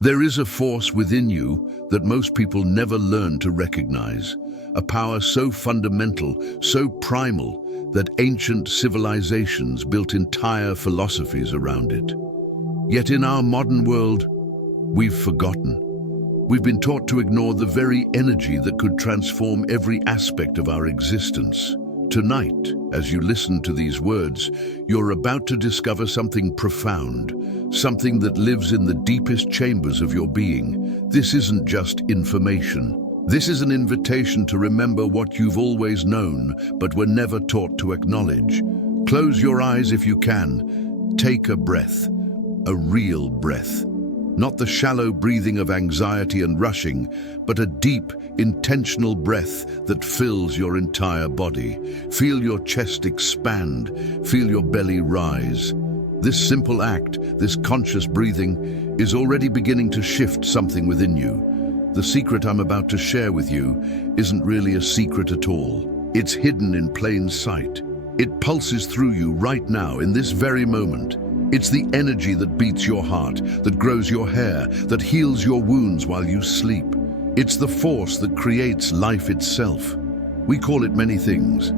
There is a force within you that most people never learn to recognize, a power so fundamental, so primal, that ancient civilizations built entire philosophies around it. Yet in our modern world, we've forgotten. We've been taught to ignore the very energy that could transform every aspect of our existence. Tonight, as you listen to these words, you're about to discover something profound, something that lives in the deepest chambers of your being. This isn't just information. This is an invitation to remember what you've always known, but were never taught to acknowledge. Close your eyes if you can. Take a breath, a real breath. Not the shallow breathing of anxiety and rushing, but a deep, intentional breath that fills your entire body. Feel your chest expand, feel your belly rise. This simple act, this conscious breathing, is already beginning to shift something within you. The secret I'm about to share with you isn't really a secret at all. It's hidden in plain sight. It pulses through you right now, in this very moment. It's the energy that beats your heart, that grows your hair, that heals your wounds while you sleep. It's the force that creates life itself. We call it many things.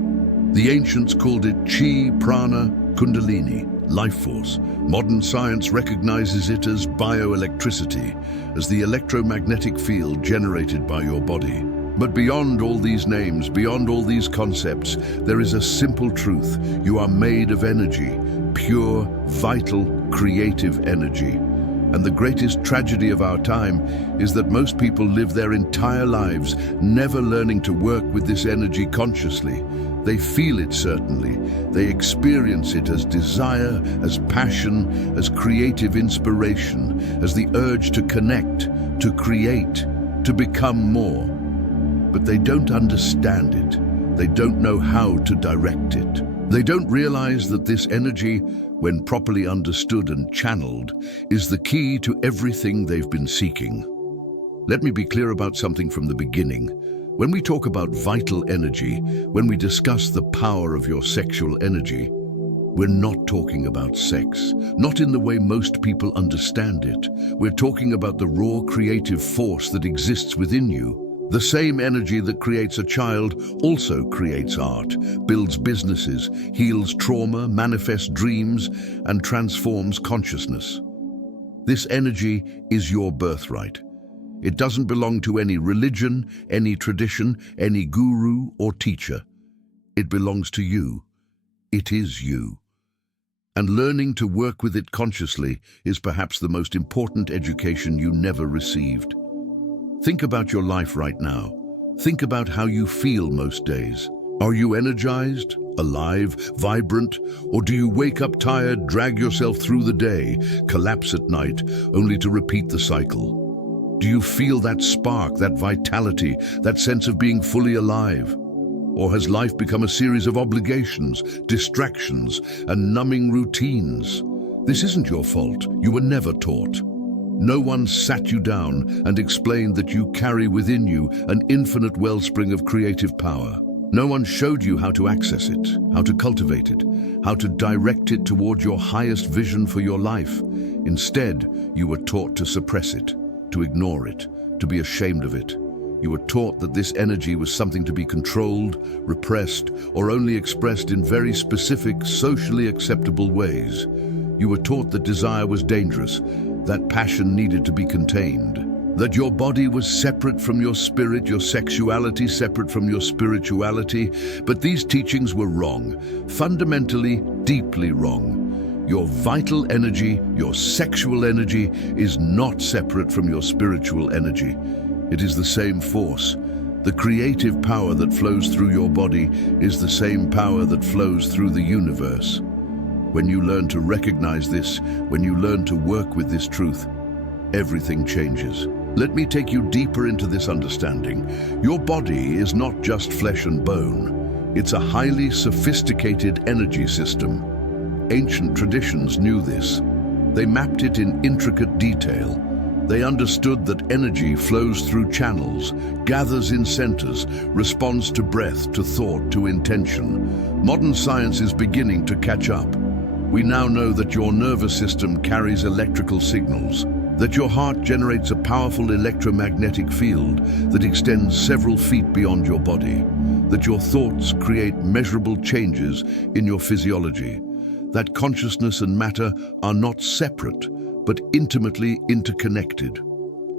The ancients called it chi, prana, kundalini, life force. Modern science recognizes it as bioelectricity, as the electromagnetic field generated by your body. But beyond all these names, beyond all these concepts, there is a simple truth. You are made of energy, pure, vital, creative energy. And the greatest tragedy of our time is that most people live their entire lives never learning to work with this energy consciously. They feel it, certainly. They experience it as desire, as passion, as creative inspiration, as the urge to connect, to create, to become more. But they don't understand it. They don't know how to direct it. They don't realize that this energy, when properly understood and channeled, is the key to everything they've been seeking. Let me be clear about something from the beginning. When we talk about vital energy, when we discuss the power of your sexual energy, we're not talking about sex, not in the way most people understand it. We're talking about the raw creative force that exists within you. The same energy that creates a child also creates art, builds businesses, heals trauma, manifests dreams, and transforms consciousness. This energy is your birthright. It doesn't belong to any religion, any tradition, any guru or teacher. It belongs to you. It is you. And learning to work with it consciously is perhaps the most important education you never received. Think about your life right now. Think about how you feel most days. Are you energized, alive, vibrant, or do you wake up tired, drag yourself through the day, collapse at night, only to repeat the cycle? Do you feel that spark, that vitality, that sense of being fully alive? Or has life become a series of obligations, distractions, and numbing routines? This isn't your fault. You were never taught. No one sat you down and explained that you carry within you an infinite wellspring of creative power. No one showed you how to access it, how to cultivate it, how to direct it toward your highest vision for your life. Instead, you were taught to suppress it, to ignore it, to be ashamed of it. You were taught that this energy was something to be controlled, repressed, or only expressed in very specific, socially acceptable ways. You were taught that desire was dangerous, that passion needed to be contained, that your body was separate from your spirit, your sexuality separate from your spirituality. But these teachings were wrong, fundamentally, deeply wrong. Your vital energy, your sexual energy, is not separate from your spiritual energy. It is the same force. The creative power that flows through your body is the same power that flows through the universe. When you learn to recognize this, when you learn to work with this truth, everything changes. Let me take you deeper into this understanding. Your body is not just flesh and bone. It's a highly sophisticated energy system. Ancient traditions knew this. They mapped it in intricate detail. They understood that energy flows through channels, gathers in centers, responds to breath, to thought, to intention. Modern science is beginning to catch up. We now know that your nervous system carries electrical signals. that your heart generates a powerful electromagnetic field that extends several feet beyond your body, that your thoughts create measurable changes in your physiology, that consciousness and matter are not separate, but intimately interconnected.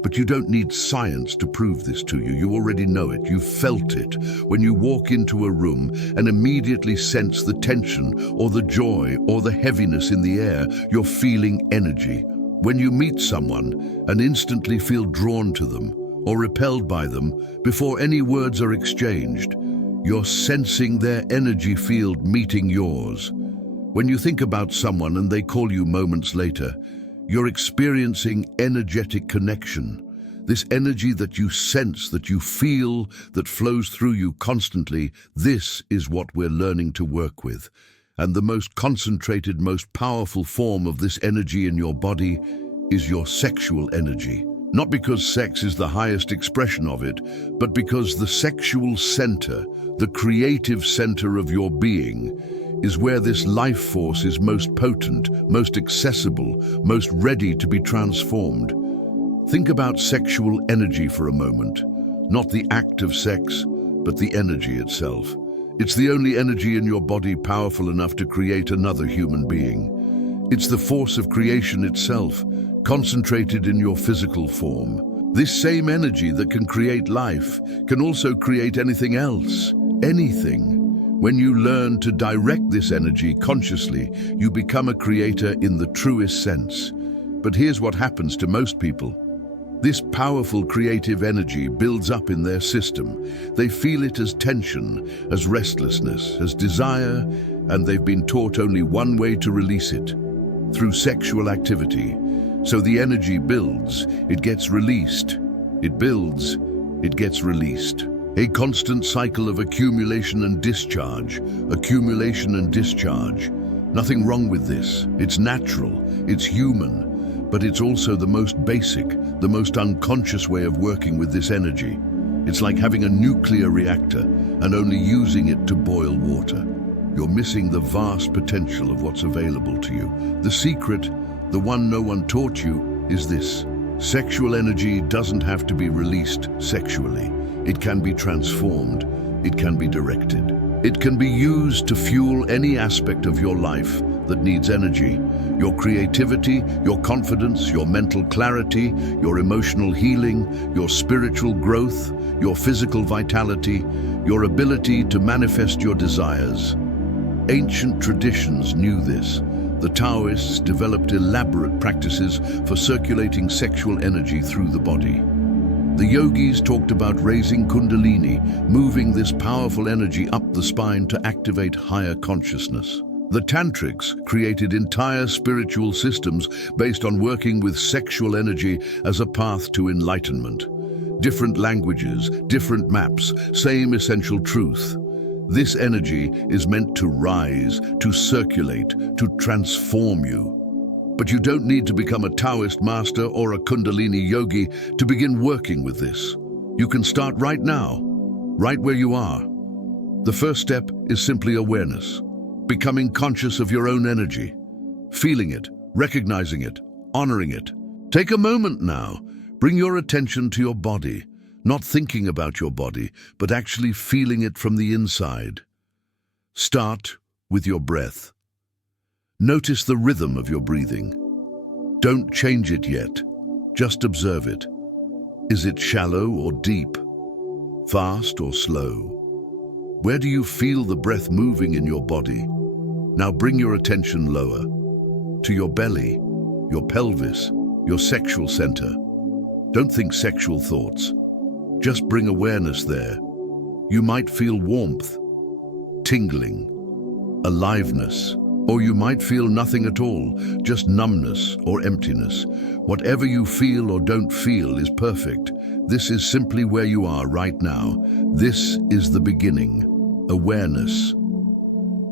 But you don't need science to prove this to you. You already know it. You've felt it when you walk into a room and immediately sense the tension or the joy or the heaviness in the air. You're feeling energy. When you meet someone and instantly feel drawn to them or repelled by them before any words are exchanged, you're sensing their energy field meeting yours. When you think about someone and they call you moments later, you're experiencing energetic connection. This energy that you sense, that you feel, that flows through you constantly, this is what we're learning to work with. And the most concentrated, most powerful form of this energy in your body is your sexual energy. Not because sex is the highest expression of it, but because the sexual center, the creative center of your being, is where this life force is most potent, most accessible, most ready to be transformed. Think about sexual energy for a moment. Not the act of sex, but the energy itself. It's the only energy in your body powerful enough to create another human being. It's the force of creation itself, concentrated in your physical form. This same energy that can create life can also create anything else, anything. When you learn to direct this energy consciously, you become a creator in the truest sense. But here's what happens to most people. This powerful creative energy builds up in their system. They feel it as tension, as restlessness, as desire, and they've been taught only one way to release it, through sexual activity. So the energy builds, it gets released. It builds, it gets released. A constant cycle of accumulation and discharge, accumulation and discharge. Nothing wrong with this. It's natural, it's human, but it's also the most basic, the most unconscious way of working with this energy. It's like having a nuclear reactor and only using it to boil water. You're missing the vast potential of what's available to you. The secret, the one no one taught you, is this. Sexual energy doesn't have to be released sexually. It can be transformed. It can be directed. It can be used to fuel any aspect of your life that needs energy. Your creativity, your confidence, your mental clarity, your emotional healing, your spiritual growth, your physical vitality, your ability to manifest your desires. Ancient traditions knew this. The Taoists developed elaborate practices for circulating sexual energy through the body. The yogis talked about raising kundalini, moving this powerful energy up the spine to activate higher consciousness. The tantrics created entire spiritual systems based on working with sexual energy as a path to enlightenment. Different languages, different maps, same essential truth. This energy is meant to rise, to circulate, to transform you. But you don't need to become a Taoist master or a Kundalini yogi to begin working with this. You can start right now, right where you are. The first step is simply awareness, becoming conscious of your own energy, feeling it, recognizing it, honoring it. Take a moment now. Bring your attention to your body, not thinking about your body, but actually feeling it from the inside. Start with your breath. Notice the rhythm of your breathing. Don't change it yet. Just observe it. Is it shallow or deep? Fast or slow? Where do you feel the breath moving in your body? Now bring your attention lower, to your belly, your pelvis, your sexual center. Don't think sexual thoughts. Just bring awareness there. You might feel warmth, tingling, aliveness, or you might feel nothing at all, just numbness or emptiness. Whatever you feel or don't feel is perfect. This is simply where you are right now. This is the beginning. Awareness.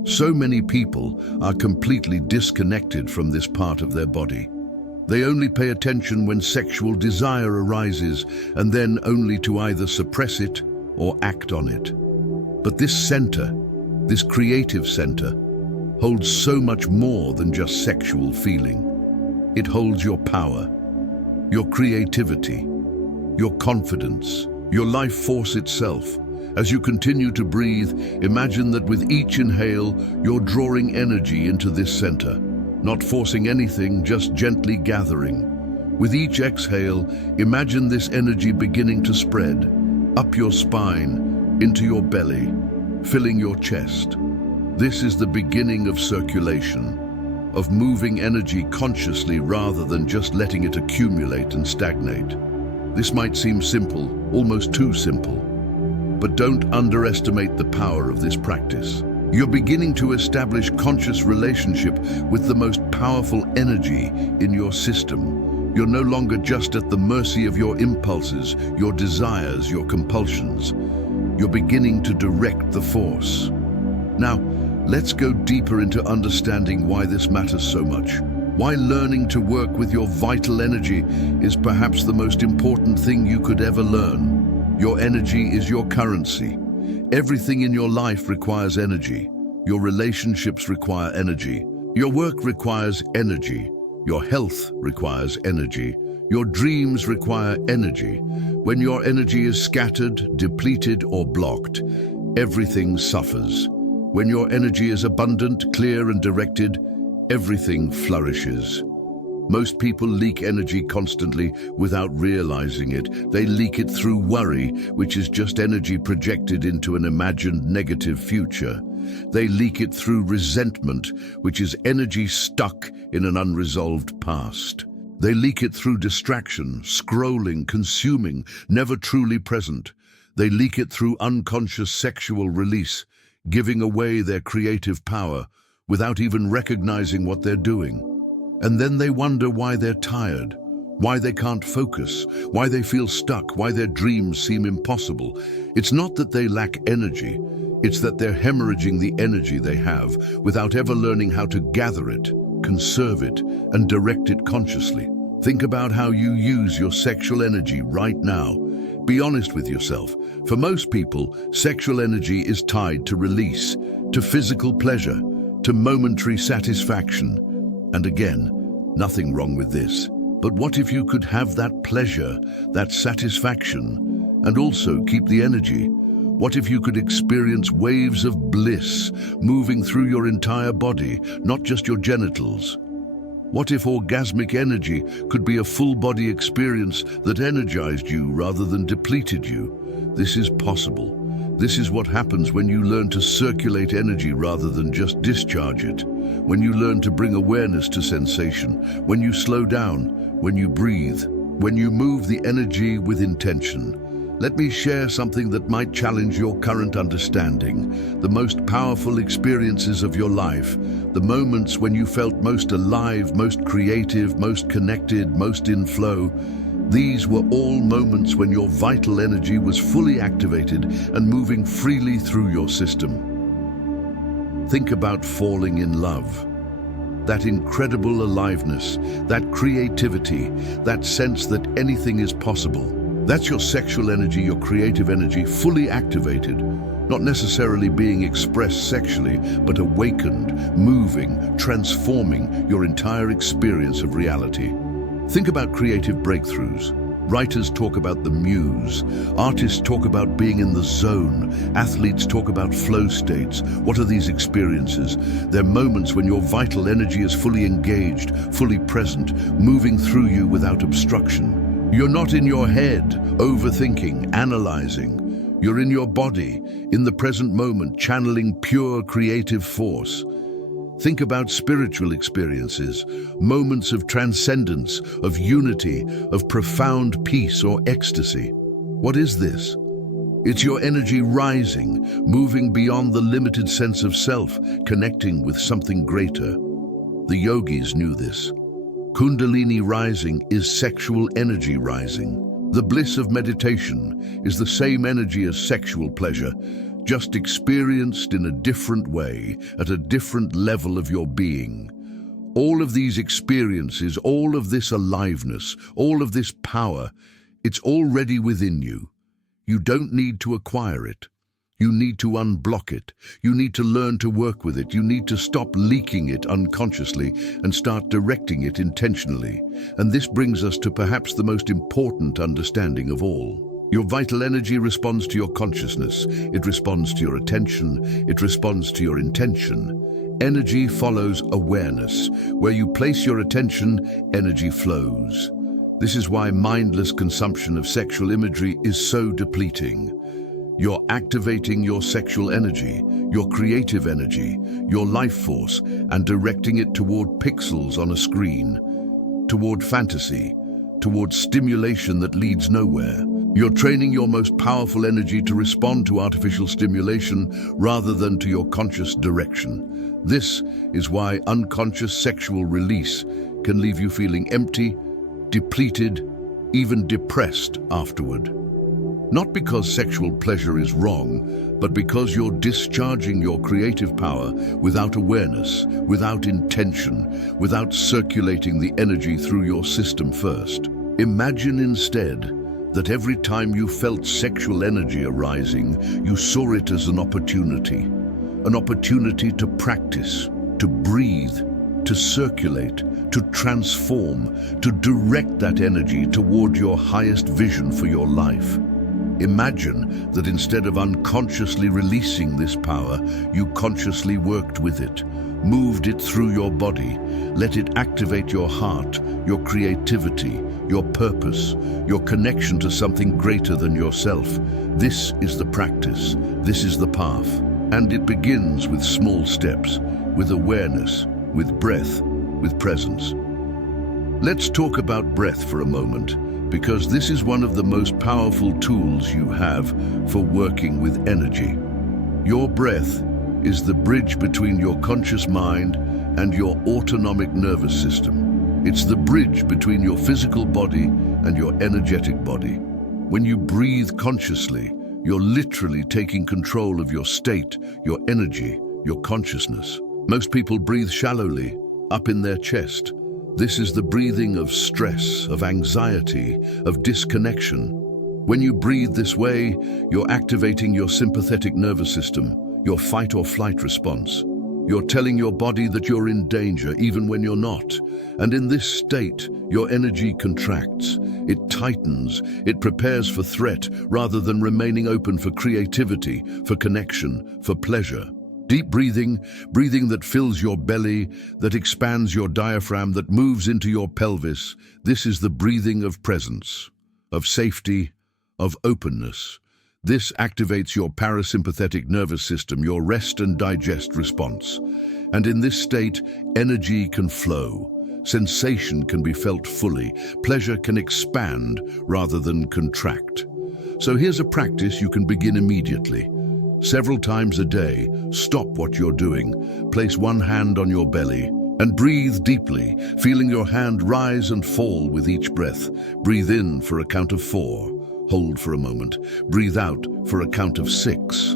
So many people are completely disconnected from this part of their body. They only pay attention when sexual desire arises, and then only to either suppress it or act on it. But this center, this creative center, holds so much more than just sexual feeling. It holds your power, your creativity, your confidence, your life force itself. As you continue to breathe, imagine that with each inhale, you're drawing energy into this center, not forcing anything, just gently gathering. With each exhale, imagine this energy beginning to spread, up your spine, into your belly, filling your chest. This is the beginning of circulation, of moving energy consciously rather than just letting it accumulate and stagnate. This might seem simple, almost too simple, but don't underestimate the power of this practice. You're beginning to establish conscious relationship with the most powerful energy in your system. You're no longer just at the mercy of your impulses, your desires, your compulsions. You're beginning to direct the force. Now, let's go deeper into understanding why this matters so much. Why learning to work with your vital energy is perhaps the most important thing you could ever learn. Your energy is your currency. Everything in your life requires energy. Your relationships require energy. Your work requires energy. Your health requires energy. Your dreams require energy. When your energy is scattered, depleted, or blocked, everything suffers. When your energy is abundant, clear, and directed, everything flourishes. Most people leak energy constantly without realizing it. They leak it through worry, which is just energy projected into an imagined negative future. They leak it through resentment, which is energy stuck in an unresolved past. They leak it through distraction, scrolling, consuming, never truly present. They leak it through unconscious sexual release, giving away their creative power without even recognizing what they're doing. And then they wonder why they're tired, why they can't focus, why they feel stuck, why their dreams seem impossible. It's not that they lack energy, it's that they're hemorrhaging the energy they have without ever learning how to gather it, conserve it, and direct it consciously. Think about how you use your sexual energy right now. Be honest with yourself. For most people, sexual energy is tied to release, to physical pleasure, to momentary satisfaction. And again, nothing wrong with this. But what if you could have that pleasure, that satisfaction, and also keep the energy? What if you could experience waves of bliss moving through your entire body, not just your genitals? What if orgasmic energy could be a full-body experience that energized you rather than depleted you? This is possible. This is what happens when you learn to circulate energy rather than just discharge it. When you learn to bring awareness to sensation, when you slow down, when you breathe, when you move the energy with intention. Let me share something that might challenge your current understanding. The most powerful experiences of your life, the moments when you felt most alive, most creative, most connected, most in flow, these were all moments when your vital energy was fully activated and moving freely through your system. Think about falling in love. That incredible aliveness, that creativity, that sense that anything is possible. That's your sexual energy, your creative energy, fully activated, not necessarily being expressed sexually, but awakened, moving, transforming your entire experience of reality. Think about creative breakthroughs. Writers talk about the muse. Artists talk about being in the zone. Athletes talk about flow states. What are these experiences? They're moments when your vital energy is fully engaged, fully present, moving through you without obstruction. You're not in your head, overthinking, analyzing. You're in your body, in the present moment, channeling pure creative force. Think about spiritual experiences, moments of transcendence, of unity, of profound peace or ecstasy. What is this? It's your energy rising, moving beyond the limited sense of self, connecting with something greater. The yogis knew this. Kundalini rising is sexual energy rising. The bliss of meditation is the same energy as sexual pleasure, just experienced in a different way, at a different level of your being. All of these experiences, all of this aliveness, all of this power, it's already within you. You don't need to acquire it. You need to unblock it. You need to learn to work with it. You need to stop leaking it unconsciously and start directing it intentionally. And this brings us to perhaps the most important understanding of all. Your vital energy responds to your consciousness. It responds to your attention. It responds to your intention. Energy follows awareness. Where you place your attention, energy flows. This is why mindless consumption of sexual imagery is so depleting. You're activating your sexual energy, your creative energy, your life force, and directing it toward pixels on a screen, toward fantasy, toward stimulation that leads nowhere. You're training your most powerful energy to respond to artificial stimulation rather than to your conscious direction. This is why unconscious sexual release can leave you feeling empty, depleted, even depressed afterward. Not because sexual pleasure is wrong, but because you're discharging your creative power without awareness, without intention, without circulating the energy through your system first. Imagine instead that every time you felt sexual energy arising, you saw it as an opportunity to practice, to breathe, to circulate, to transform, to direct that energy toward your highest vision for your life. Imagine that instead of unconsciously releasing this power, you consciously worked with it, moved it through your body, let it activate your heart, your creativity, your purpose, your connection to something greater than yourself. This is the practice, this is the path. And it begins with small steps, with awareness, with breath, with presence. Let's talk about breath for a moment, because this is one of the most powerful tools you have for working with energy. Your breath is the bridge between your conscious mind and your autonomic nervous system. It's the bridge between your physical body and your energetic body. When you breathe consciously, you're literally taking control of your state, your energy, your consciousness. Most people breathe shallowly, up in their chest. This is the breathing of stress, of anxiety, of disconnection. When you breathe this way, you're activating your sympathetic nervous system, your fight or flight response. You're telling your body that you're in danger even when you're not. And in this state, your energy contracts. It tightens. It prepares for threat rather than remaining open for creativity, for connection, for pleasure. Deep breathing, breathing that fills your belly, that expands your diaphragm, that moves into your pelvis. This is the breathing of presence, of safety, of openness. This activates your parasympathetic nervous system, your rest and digest response. And in this state, energy can flow. Sensation can be felt fully. Pleasure can expand rather than contract. So here's a practice you can begin immediately. Several times a day, stop what you're doing, place one hand on your belly, and breathe deeply, feeling your hand rise and fall with each breath. Breathe in for a count of 4. Hold for a moment. Breathe out for a count of 6.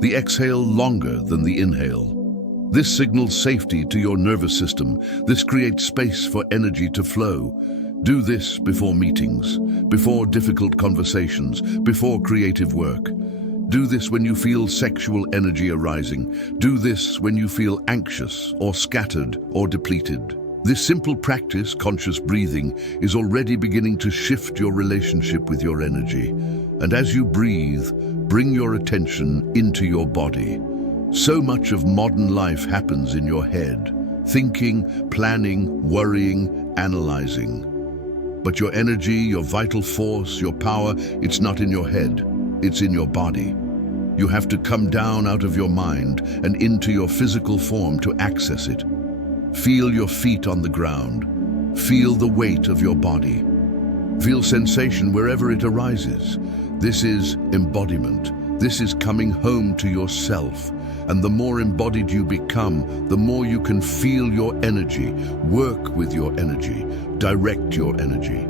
The exhale longer than the inhale. This signals safety to your nervous system. This creates space for energy to flow. Do this before meetings, before difficult conversations, before creative work. Do this when you feel sexual energy arising. Do this when you feel anxious or scattered or depleted. This simple practice, conscious breathing, is already beginning to shift your relationship with your energy. And as you breathe, bring your attention into your body. So much of modern life happens in your head. Thinking, planning, worrying, analyzing. But your energy, your vital force, your power, it's not in your head. It's in your body. You have to come down out of your mind and into your physical form to access it. Feel your feet on the ground. Feel the weight of your body. Feel sensation wherever it arises. This is embodiment. This is coming home to yourself. And the more embodied you become, the more you can feel your energy, work with your energy, direct your energy.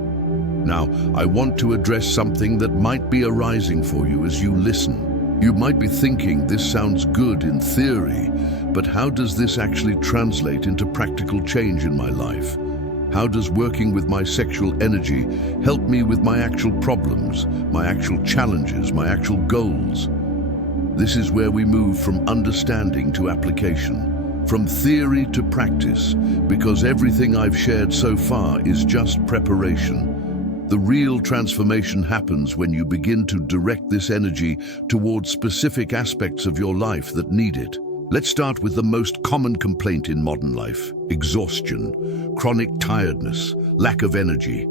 Now, I want to address something that might be arising for you as you listen. You might be thinking, this sounds good in theory, but how does this actually translate into practical change in my life? How does working with my sexual energy help me with my actual problems, my actual challenges, my actual goals? This is where we move from understanding to application, from theory to practice, because everything I've shared so far is just preparation. The real transformation happens when you begin to direct this energy towards specific aspects of your life that need it. Let's start with the most common complaint in modern life: exhaustion, chronic tiredness, lack of energy.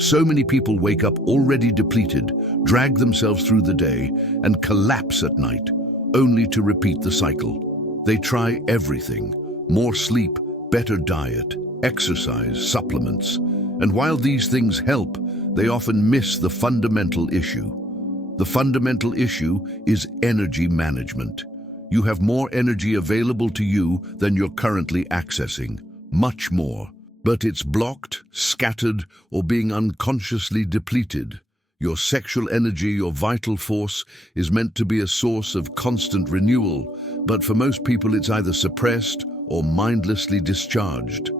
So many people wake up already depleted, drag themselves through the day, and collapse at night, only to repeat the cycle. They try everything: more sleep, better diet, exercise, supplements. And while these things help, they often miss the fundamental issue. The fundamental issue is energy management. You have more energy available to you than you're currently accessing, much more. But it's blocked, scattered, or being unconsciously depleted. Your sexual energy, your vital force, is meant to be a source of constant renewal, but for most people it's either suppressed or mindlessly discharged.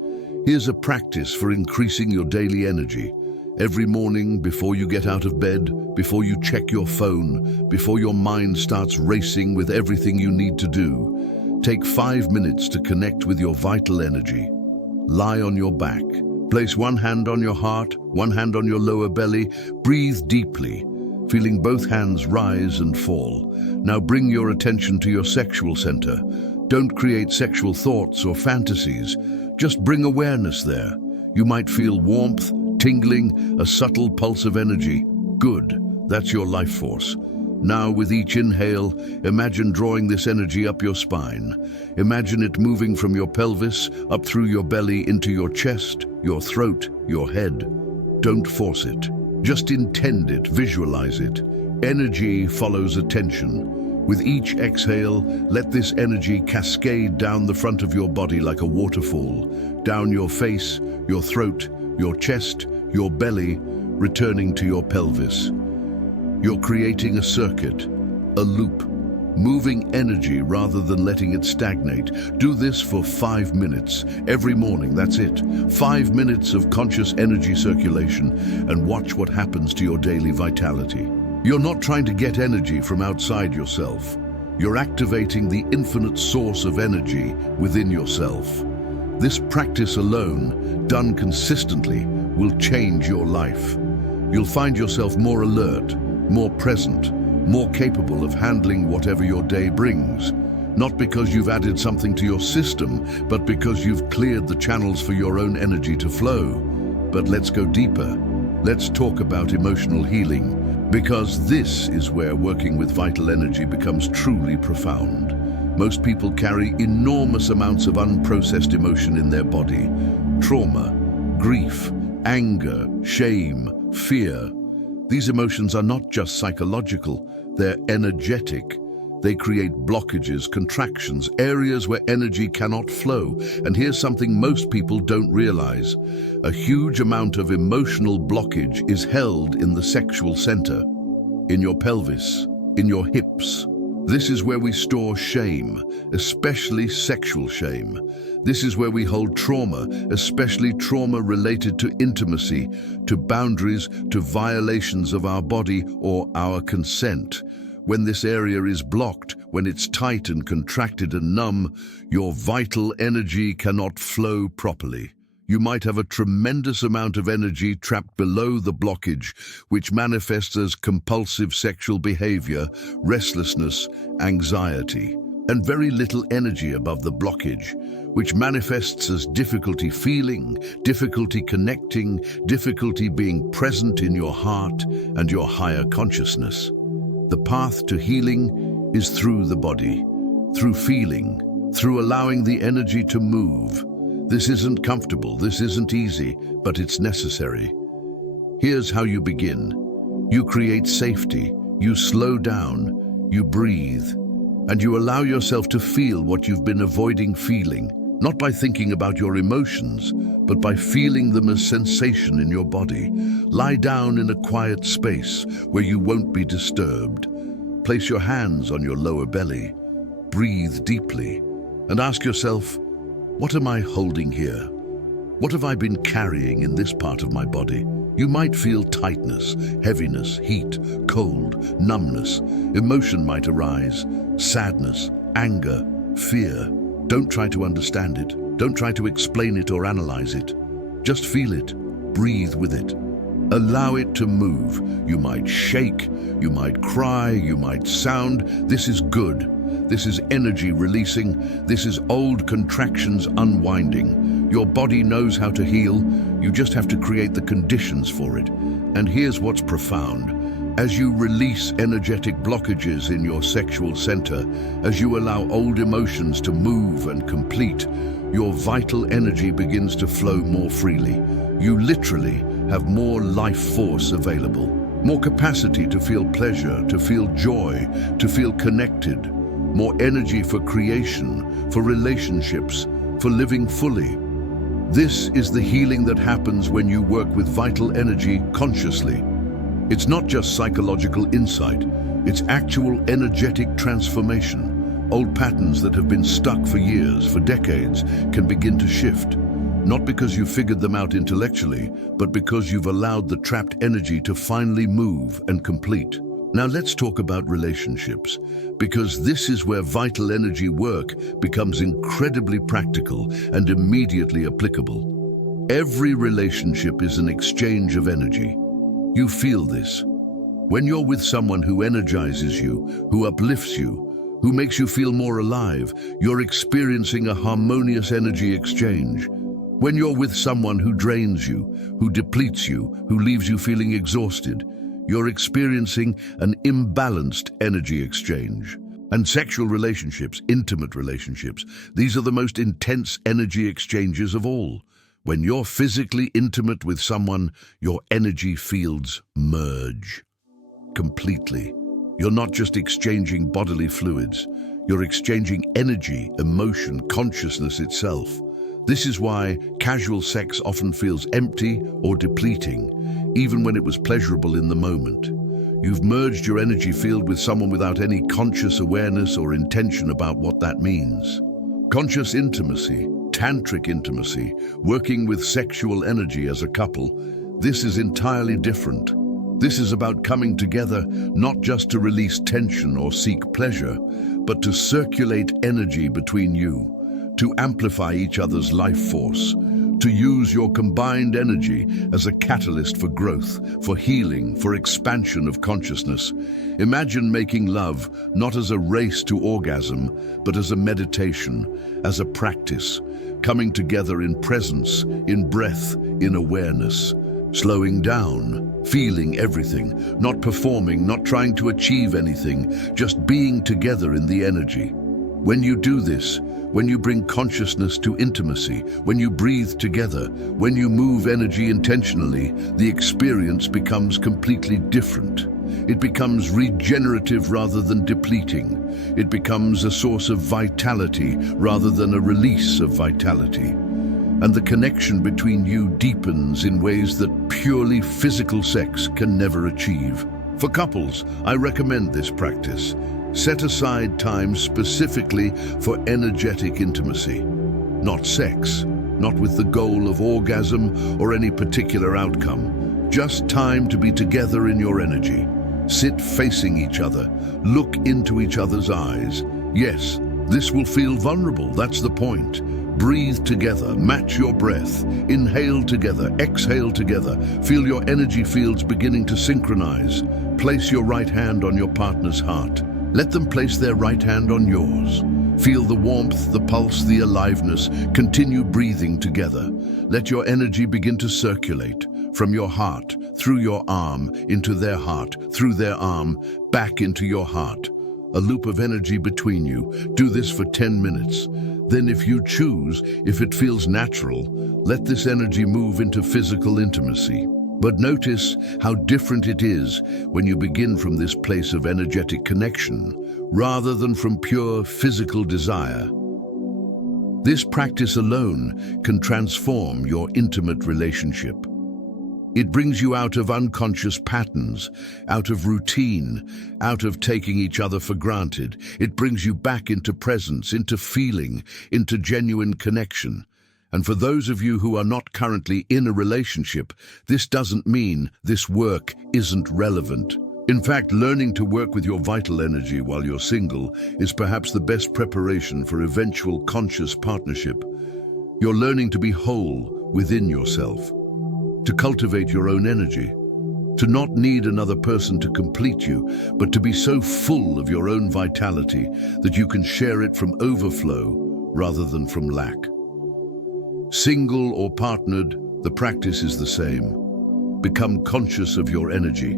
Here's a practice for increasing your daily energy. Every morning, before you get out of bed, before you check your phone, before your mind starts racing with everything you need to do, take 5 minutes to connect with your vital energy. Lie on your back. Place one hand on your heart, one hand on your lower belly. Breathe deeply, feeling both hands rise and fall. Now bring your attention to your sexual center. Don't create sexual thoughts or fantasies. Just bring awareness there. You might feel warmth, tingling, a subtle pulse of energy. Good, that's your life force. Now, with each inhale, imagine drawing this energy up your spine. Imagine it moving from your pelvis, up through your belly, into your chest, your throat, your head. Don't force it. Just intend it, visualize it. Energy follows attention. With each exhale, let this energy cascade down the front of your body like a waterfall, down your face, your throat, your chest, your belly, returning to your pelvis. You're creating a circuit, a loop, moving energy rather than letting it stagnate. Do this for 5 minutes, every morning, that's it. 5 minutes of conscious energy circulation, and watch what happens to your daily vitality. You're not trying to get energy from outside yourself. You're activating the infinite source of energy within yourself. This practice alone, done consistently, will change your life. You'll find yourself more alert, more present, more capable of handling whatever your day brings. Not because you've added something to your system, but because you've cleared the channels for your own energy to flow. But let's go deeper. Let's talk about emotional healing, because this is where working with vital energy becomes truly profound. Most people carry enormous amounts of unprocessed emotion in their body. Trauma, grief, anger, shame, fear. These emotions are not just psychological, they're energetic. They create blockages, contractions, areas where energy cannot flow. And here's something most people don't realize. A huge amount of emotional blockage is held in the sexual center, in your pelvis, in your hips. This is where we store shame, especially sexual shame. This is where we hold trauma, especially trauma related to intimacy, to boundaries, to violations of our body or our consent. When this area is blocked, when it's tight and contracted and numb, your vital energy cannot flow properly. You might have a tremendous amount of energy trapped below the blockage, which manifests as compulsive sexual behavior, restlessness, anxiety, and very little energy above the blockage, which manifests as difficulty feeling, difficulty connecting, difficulty being present in your heart and your higher consciousness. The path to healing is through the body, through feeling, through allowing the energy to move. This isn't comfortable, this isn't easy, but it's necessary. Here's how you begin. You create safety, you slow down, you breathe, and you allow yourself to feel what you've been avoiding feeling, not by thinking about your emotions, but by feeling them as sensation in your body. Lie down in a quiet space where you won't be disturbed. Place your hands on your lower belly. Breathe deeply and ask yourself, what am I holding here? What have I been carrying in this part of my body? You might feel tightness, heaviness, heat, cold, numbness. Emotion might arise, sadness, anger, fear. Don't try to understand it. Don't try to explain it or analyze it. Just feel it. Breathe with it. Allow it to move. You might shake, you might cry, you might sound. This is good. This is energy releasing. This is old contractions unwinding. Your body knows how to heal. You just have to create the conditions for it. And here's what's profound. As you release energetic blockages in your sexual center, as you allow old emotions to move and complete, your vital energy begins to flow more freely. You literally have more life force available, more capacity to feel pleasure, to feel joy, to feel connected, more energy for creation, for relationships, for living fully. This is the healing that happens when you work with vital energy consciously. It's not just psychological insight, it's actual energetic transformation. Old patterns that have been stuck for years, for decades, can begin to shift. Not because you figured them out intellectually, but because you've allowed the trapped energy to finally move and complete. Now let's talk about relationships, because this is where vital energy work becomes incredibly practical and immediately applicable. Every relationship is an exchange of energy. You feel this. When you're with someone who energizes you, who uplifts you, who makes you feel more alive, you're experiencing a harmonious energy exchange. When you're with someone who drains you, who depletes you, who leaves you feeling exhausted, you're experiencing an imbalanced energy exchange. And sexual relationships, intimate relationships, these are the most intense energy exchanges of all. When you're physically intimate with someone, your energy fields merge completely. You're not just exchanging bodily fluids, you're exchanging energy, emotion, consciousness itself. This is why casual sex often feels empty or depleting, even when it was pleasurable in the moment. You've merged your energy field with someone without any conscious awareness or intention about what that means. Conscious intimacy, tantric intimacy, working with sexual energy as a couple, this is entirely different. This is about coming together not just to release tension or seek pleasure, but to circulate energy between you, to amplify each other's life force, to use your combined energy as a catalyst for growth, for healing, for expansion of consciousness. Imagine making love not as a race to orgasm, but as a meditation, as a practice, coming together in presence, in breath, in awareness, slowing down, feeling everything, not performing, not trying to achieve anything, just being together in the energy. When you do this, when you bring consciousness to intimacy, when you breathe together, when you move energy intentionally, the experience becomes completely different. It becomes regenerative rather than depleting. It becomes a source of vitality rather than a release of vitality. And the connection between you deepens in ways that purely physical sex can never achieve. For couples, I recommend this practice. Set aside time specifically for energetic intimacy. Not sex, not with the goal of orgasm or any particular outcome. Just time to be together in your energy. Sit facing each other. Look into each other's eyes. Yes, this will feel vulnerable, that's the point. Breathe together, match your breath. Inhale together, exhale together. Feel your energy fields beginning to synchronize. Place your right hand on your partner's heart. Let them place their right hand on yours. Feel the warmth, the pulse, the aliveness. Continue breathing together. Let your energy begin to circulate from your heart, through your arm, into their heart, through their arm, back into your heart. A loop of energy between you. Do this for 10 minutes. Then if you choose, if it feels natural, let this energy move into physical intimacy. But notice how different it is when you begin from this place of energetic connection, rather than from pure physical desire. This practice alone can transform your intimate relationship. It brings you out of unconscious patterns, out of routine, out of taking each other for granted. It brings you back into presence, into feeling, into genuine connection. And for those of you who are not currently in a relationship, this doesn't mean this work isn't relevant. In fact, learning to work with your vital energy while you're single is perhaps the best preparation for eventual conscious partnership. You're learning to be whole within yourself, to cultivate your own energy, to not need another person to complete you, but to be so full of your own vitality that you can share it from overflow rather than from lack. Single or partnered, the practice is the same. Become conscious of your energy.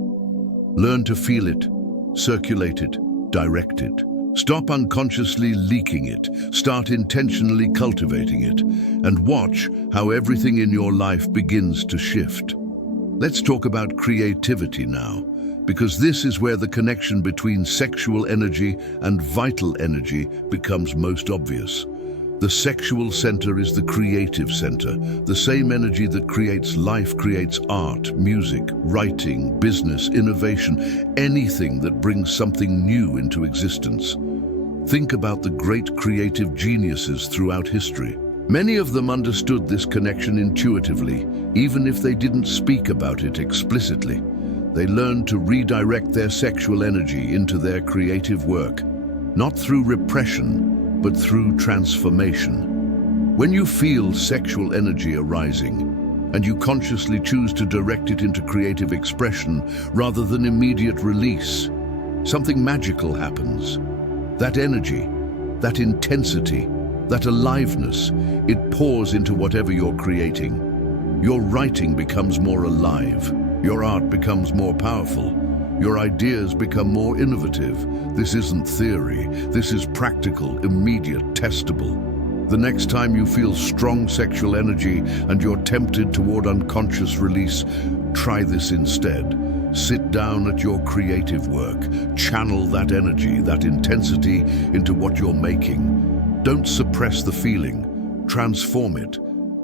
Learn to feel it, circulate it, direct it. Stop unconsciously leaking it. Start intentionally cultivating it. And watch how everything in your life begins to shift. Let's talk about creativity now, because this is where the connection between sexual energy and vital energy becomes most obvious. The sexual center is the creative center. The same energy that creates life creates art, music, writing, business, innovation, anything that brings something new into existence. Think about the great creative geniuses throughout history. Many of them understood this connection intuitively, even if they didn't speak about it explicitly. They learned to redirect their sexual energy into their creative work, not through repression, but through transformation. When you feel sexual energy arising, and you consciously choose to direct it into creative expression rather than immediate release, something magical happens. That energy, that intensity, that aliveness, it pours into whatever you're creating. Your writing becomes more alive. Your art becomes more powerful. Your ideas become more innovative. This isn't theory. This is practical, immediate, testable. The next time you feel strong sexual energy and you're tempted toward unconscious release, try this instead. Sit down at your creative work. Channel that energy, that intensity into what you're making. Don't suppress the feeling. Transform it.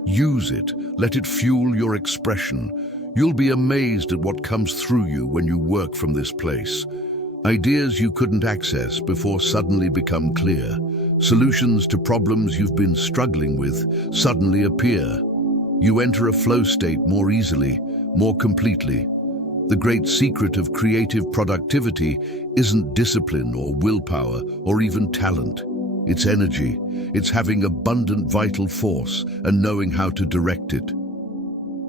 Use it. Let it fuel your expression. You'll be amazed at what comes through you when you work from this place. Ideas you couldn't access before suddenly become clear. Solutions to problems you've been struggling with suddenly appear. You enter a flow state more easily, more completely. The great secret of creative productivity isn't discipline or willpower or even talent. It's energy. It's having abundant vital force and knowing how to direct it.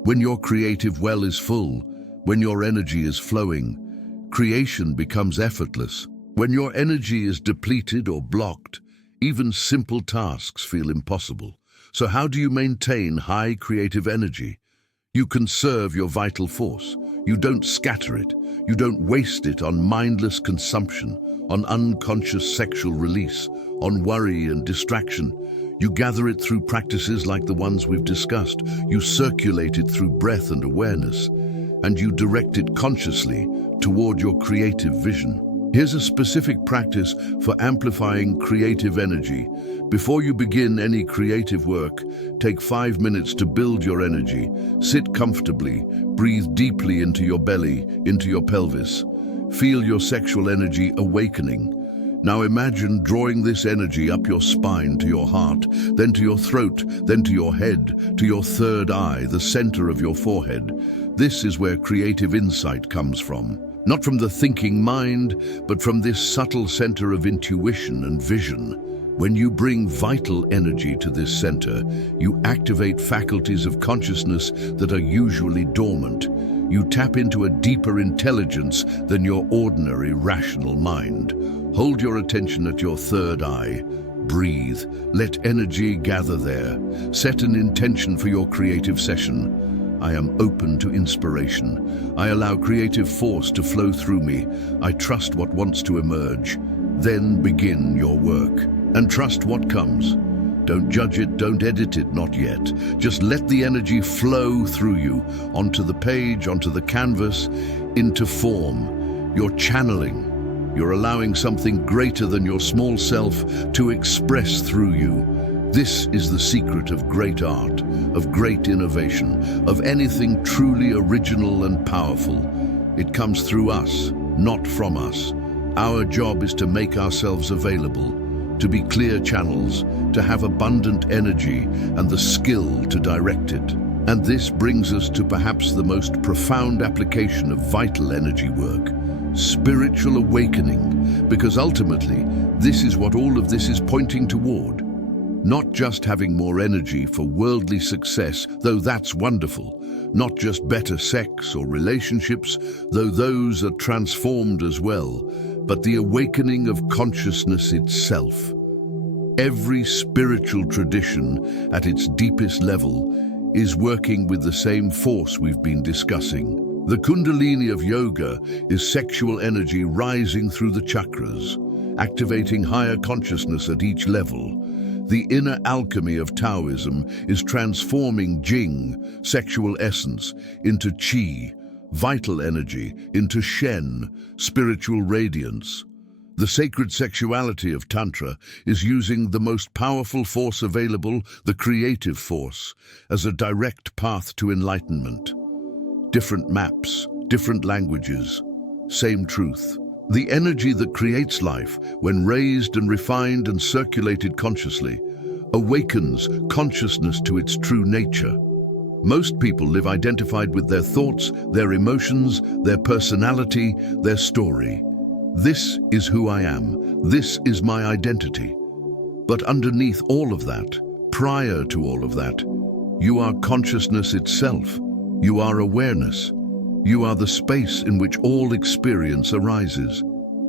When your creative well is full, when your energy is flowing, creation becomes effortless. When your energy is depleted or blocked, even simple tasks feel impossible. So how do you maintain high creative energy? You conserve your vital force. You don't scatter it. You don't waste it on mindless consumption, on unconscious sexual release, on worry and distraction. You gather it through practices like the ones we've discussed. You circulate it through breath and awareness, and you direct it consciously toward your creative vision. Here's a specific practice for amplifying creative energy. Before you begin any creative work, take 5 minutes to build your energy. Sit comfortably, breathe deeply into your belly, into your pelvis. Feel your sexual energy awakening. Now imagine drawing this energy up your spine to your heart, then to your throat, then to your head, to your third eye, the center of your forehead. This is where creative insight comes from. Not from the thinking mind, but from this subtle center of intuition and vision. When you bring vital energy to this center, you activate faculties of consciousness that are usually dormant. You tap into a deeper intelligence than your ordinary rational mind. Hold your attention at your third eye. Breathe. Let energy gather there. Set an intention for your creative session. I am open to inspiration. I allow creative force to flow through me. I trust what wants to emerge. Then begin your work. And trust what comes. Don't judge it, don't edit it, not yet. Just let the energy flow through you, onto the page, onto the canvas, into form. You're channeling. You're allowing something greater than your small self to express through you. This is the secret of great art, of great innovation, of anything truly original and powerful. It comes through us, not from us. Our job is to make ourselves available, to be clear channels, to have abundant energy and the skill to direct it. And this brings us to perhaps the most profound application of vital energy work, spiritual awakening, because ultimately, this is what all of this is pointing toward. Not just having more energy for worldly success, though that's wonderful. Not just better sex or relationships, though those are transformed as well, but the awakening of consciousness itself. Every spiritual tradition, at its deepest level, is working with the same force we've been discussing. The Kundalini of yoga is sexual energy rising through the chakras, activating higher consciousness at each level. The inner alchemy of Taoism is transforming Jing, sexual essence, into Qi, vital energy, into Shen, spiritual radiance. The sacred sexuality of Tantra is using the most powerful force available, the creative force, as a direct path to enlightenment. Different maps, different languages, same truth. The energy that creates life, when raised and refined and circulated consciously, awakens consciousness to its true nature. Most people live identified with their thoughts, their emotions, their personality, their story. This is who I am. This is my identity. But underneath all of that, prior to all of that, you are consciousness itself. You are awareness. You are the space in which all experience arises.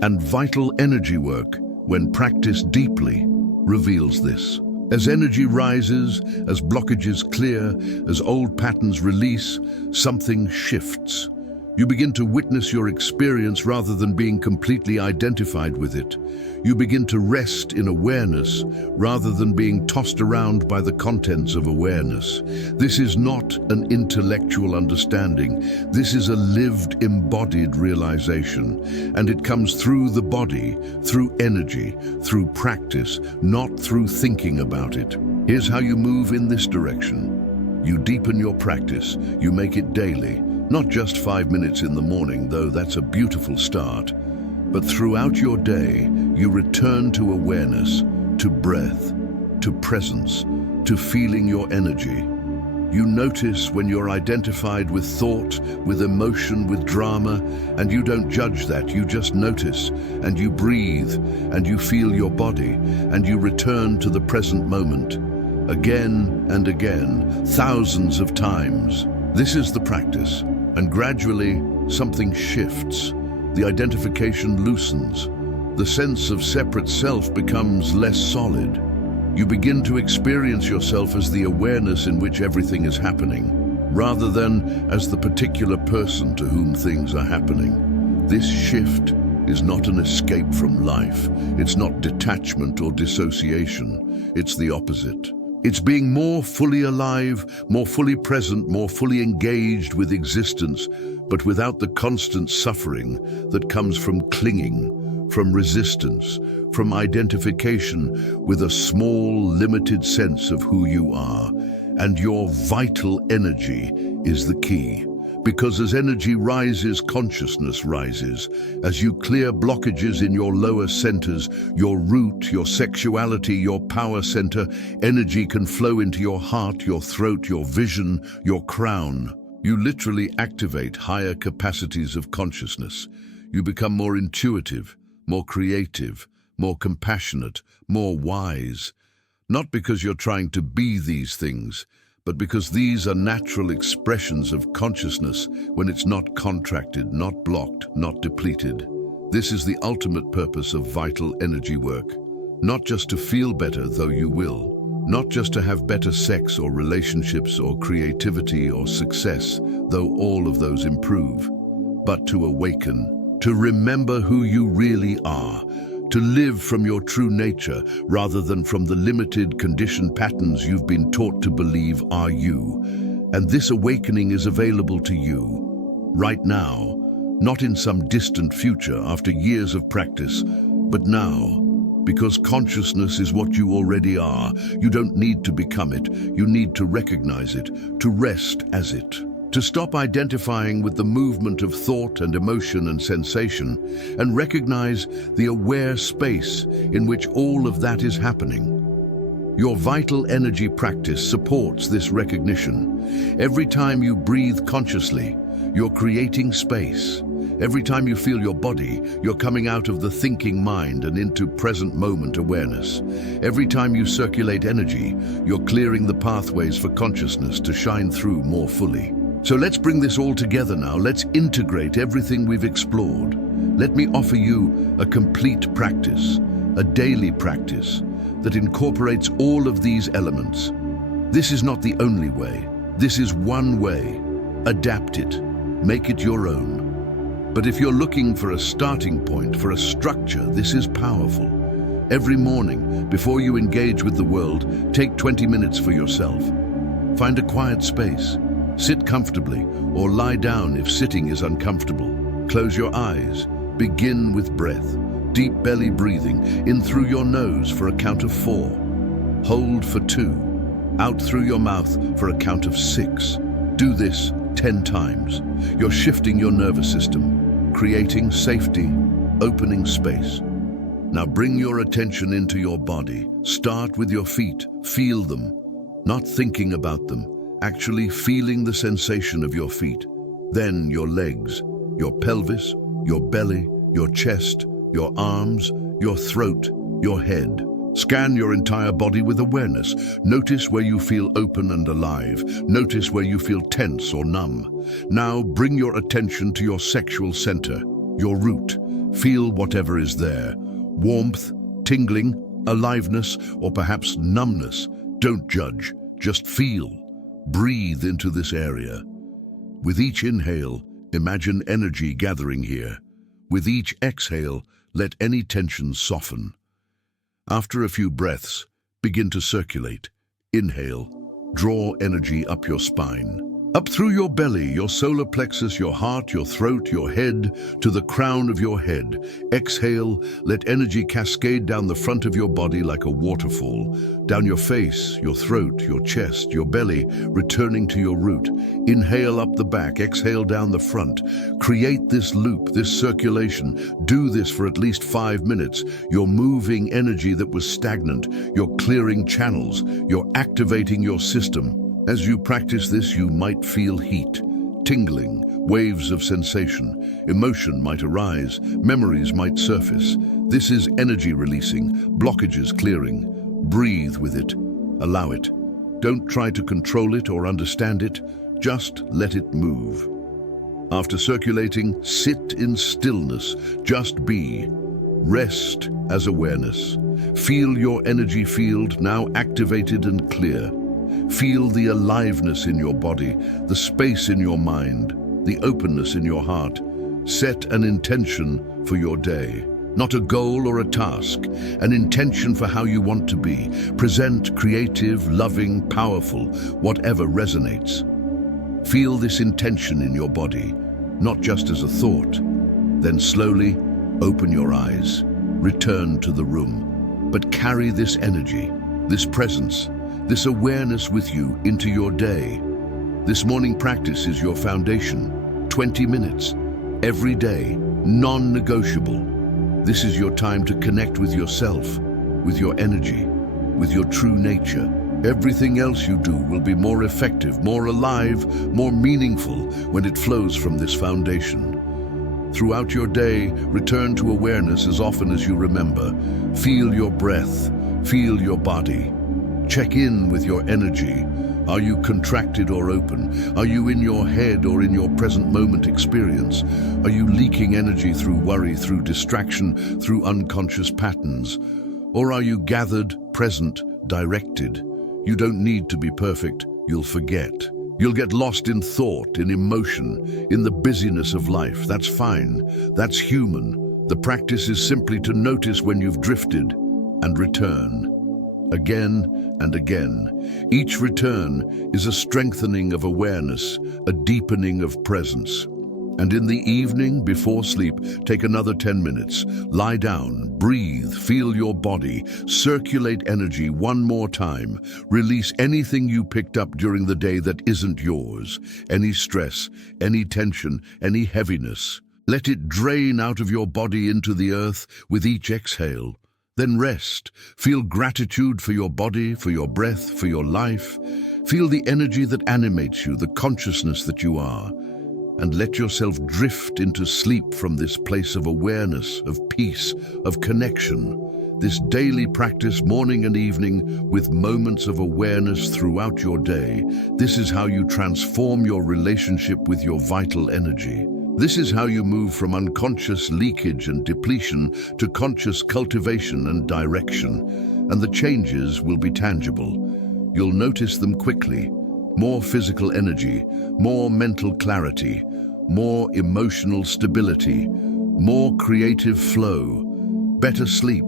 And vital energy work, when practiced deeply, reveals this. As energy rises, as blockages clear, as old patterns release, something shifts. You begin to witness your experience rather than being completely identified with it. You begin to rest in awareness rather than being tossed around by the contents of awareness. This is not an intellectual understanding. This is a lived, embodied realization. And it comes through the body, through energy, through practice, not through thinking about it. Here's how you move in this direction. You deepen your practice. You make it daily. Not just 5 minutes in the morning, though that's a beautiful start, but throughout your day, you return to awareness, to breath, to presence, to feeling your energy. You notice when you're identified with thought, with emotion, with drama, and you don't judge that, you just notice, and you breathe, and you feel your body, and you return to the present moment. Again and again, thousands of times. This is the practice. And gradually, something shifts. The identification loosens. The sense of separate self becomes less solid. You begin to experience yourself as the awareness in which everything is happening, rather than as the particular person to whom things are happening. This shift is not an escape from life. It's not detachment or dissociation. It's the opposite. It's being more fully alive, more fully present, more fully engaged with existence, but without the constant suffering that comes from clinging, from resistance, from identification with a small, limited sense of who you are. And your vital energy is the key. Because as energy rises, consciousness rises. As you clear blockages in your lower centers, your root, your sexuality, your power center, energy can flow into your heart, your throat, your vision, your crown. You literally activate higher capacities of consciousness. You become more intuitive, more creative, more compassionate, more wise. Not because you're trying to be these things, but because these are natural expressions of consciousness when it's not contracted, not blocked, not depleted. This is the ultimate purpose of vital energy work. Not just to feel better, though you will. Not just to have better sex or relationships or creativity or success, though all of those improve. But to awaken, to remember who you really are, to live from your true nature rather than from the limited conditioned patterns you've been taught to believe are you. And this awakening is available to you right now, not in some distant future after years of practice, but now, because consciousness is what you already are. You don't need to become it. You need to recognize it, to rest as it. To stop identifying with the movement of thought and emotion and sensation, and recognize the aware space in which all of that is happening. Your vital energy practice supports this recognition. Every time you breathe consciously, you're creating space. Every time you feel your body, you're coming out of the thinking mind and into present moment awareness. Every time you circulate energy, you're clearing the pathways for consciousness to shine through more fully. So let's bring this all together now. Let's integrate everything we've explored. Let me offer you a complete practice, a daily practice that incorporates all of these elements. This is not the only way. This is one way. Adapt it. Make it your own. But if you're looking for a starting point, for a structure, this is powerful. Every morning, before you engage with the world, take 20 minutes for yourself. Find a quiet space. Sit comfortably or lie down if sitting is uncomfortable. Close your eyes. Begin with breath. Deep belly breathing in through your nose for a count of 4. Hold for 2. Out through your mouth for a count of 6. Do this 10 times. You're shifting your nervous system, creating safety, opening space. Now bring your attention into your body. Start with your feet. Feel them, not thinking about them. Actually feeling the sensation of your feet. Then your legs, your pelvis, your belly, your chest, your arms, your throat, your head. Scan your entire body with awareness. Notice where you feel open and alive. Notice where you feel tense or numb. Now bring your attention to your sexual center, your root. Feel whatever is there. Warmth, tingling, aliveness, or perhaps numbness. Don't judge, just feel. Breathe into this area. With each inhale, imagine energy gathering here. With each exhale, let any tension soften. After a few breaths, begin to circulate. Inhale, draw energy up your spine. Up through your belly, your solar plexus, your heart, your throat, your head, to the crown of your head. Exhale, let energy cascade down the front of your body like a waterfall. Down your face, your throat, your chest, your belly, returning to your root. Inhale up the back, exhale down the front. Create this loop, this circulation. Do this for at least 5 minutes. You're moving energy that was stagnant. You're clearing channels. You're activating your system. As you practice this, you might feel heat, tingling, waves of sensation. Emotion might arise, memories might surface. This is energy releasing, blockages clearing. Breathe with it, allow it. Don't try to control it or understand it, just let it move. After circulating, sit in stillness, just be. Rest as awareness. Feel your energy field now activated and clear. Feel the aliveness in your body, the space in your mind, the openness in your heart. Set an intention for your day. Not a goal or a task, an intention for how you want to be. Present creative, loving, powerful, whatever resonates. Feel this intention in your body, not just as a thought. Then slowly open your eyes, return to the room, but carry this energy, this presence, this awareness with you into your day. This morning practice is your foundation. 20 minutes, every day, non-negotiable. This is your time to connect with yourself, with your energy, with your true nature. Everything else you do will be more effective, more alive, more meaningful when it flows from this foundation. Throughout your day, return to awareness as often as you remember. Feel your breath, feel your body. Check in with your energy. Are you contracted or open? Are you in your head or in your present moment experience? Are you leaking energy through worry, through distraction, through unconscious patterns? Or are you gathered, present, directed? You don't need to be perfect. You'll forget. You'll get lost in thought, in emotion, in the busyness of life. That's fine. That's human. The practice is simply to notice when you've drifted and return. Again and again. Each return is a strengthening of awareness, a deepening of presence. And in the evening, before sleep, take another 10 minutes. Lie down, breathe, feel your body, circulate energy one more time. Release anything you picked up during the day that isn't yours. Any stress, any tension, any heaviness. Let it drain out of your body into the earth with each exhale. Then rest. Feel gratitude for your body, for your breath, for your life. Feel the energy that animates you, the consciousness that you are. And let yourself drift into sleep from this place of awareness, of peace, of connection. This daily practice, morning and evening, with moments of awareness throughout your day. This is how you transform your relationship with your vital energy. This is how you move from unconscious leakage and depletion to conscious cultivation and direction. And the changes will be tangible. You'll notice them quickly. More physical energy, more mental clarity, more emotional stability, more creative flow, better sleep,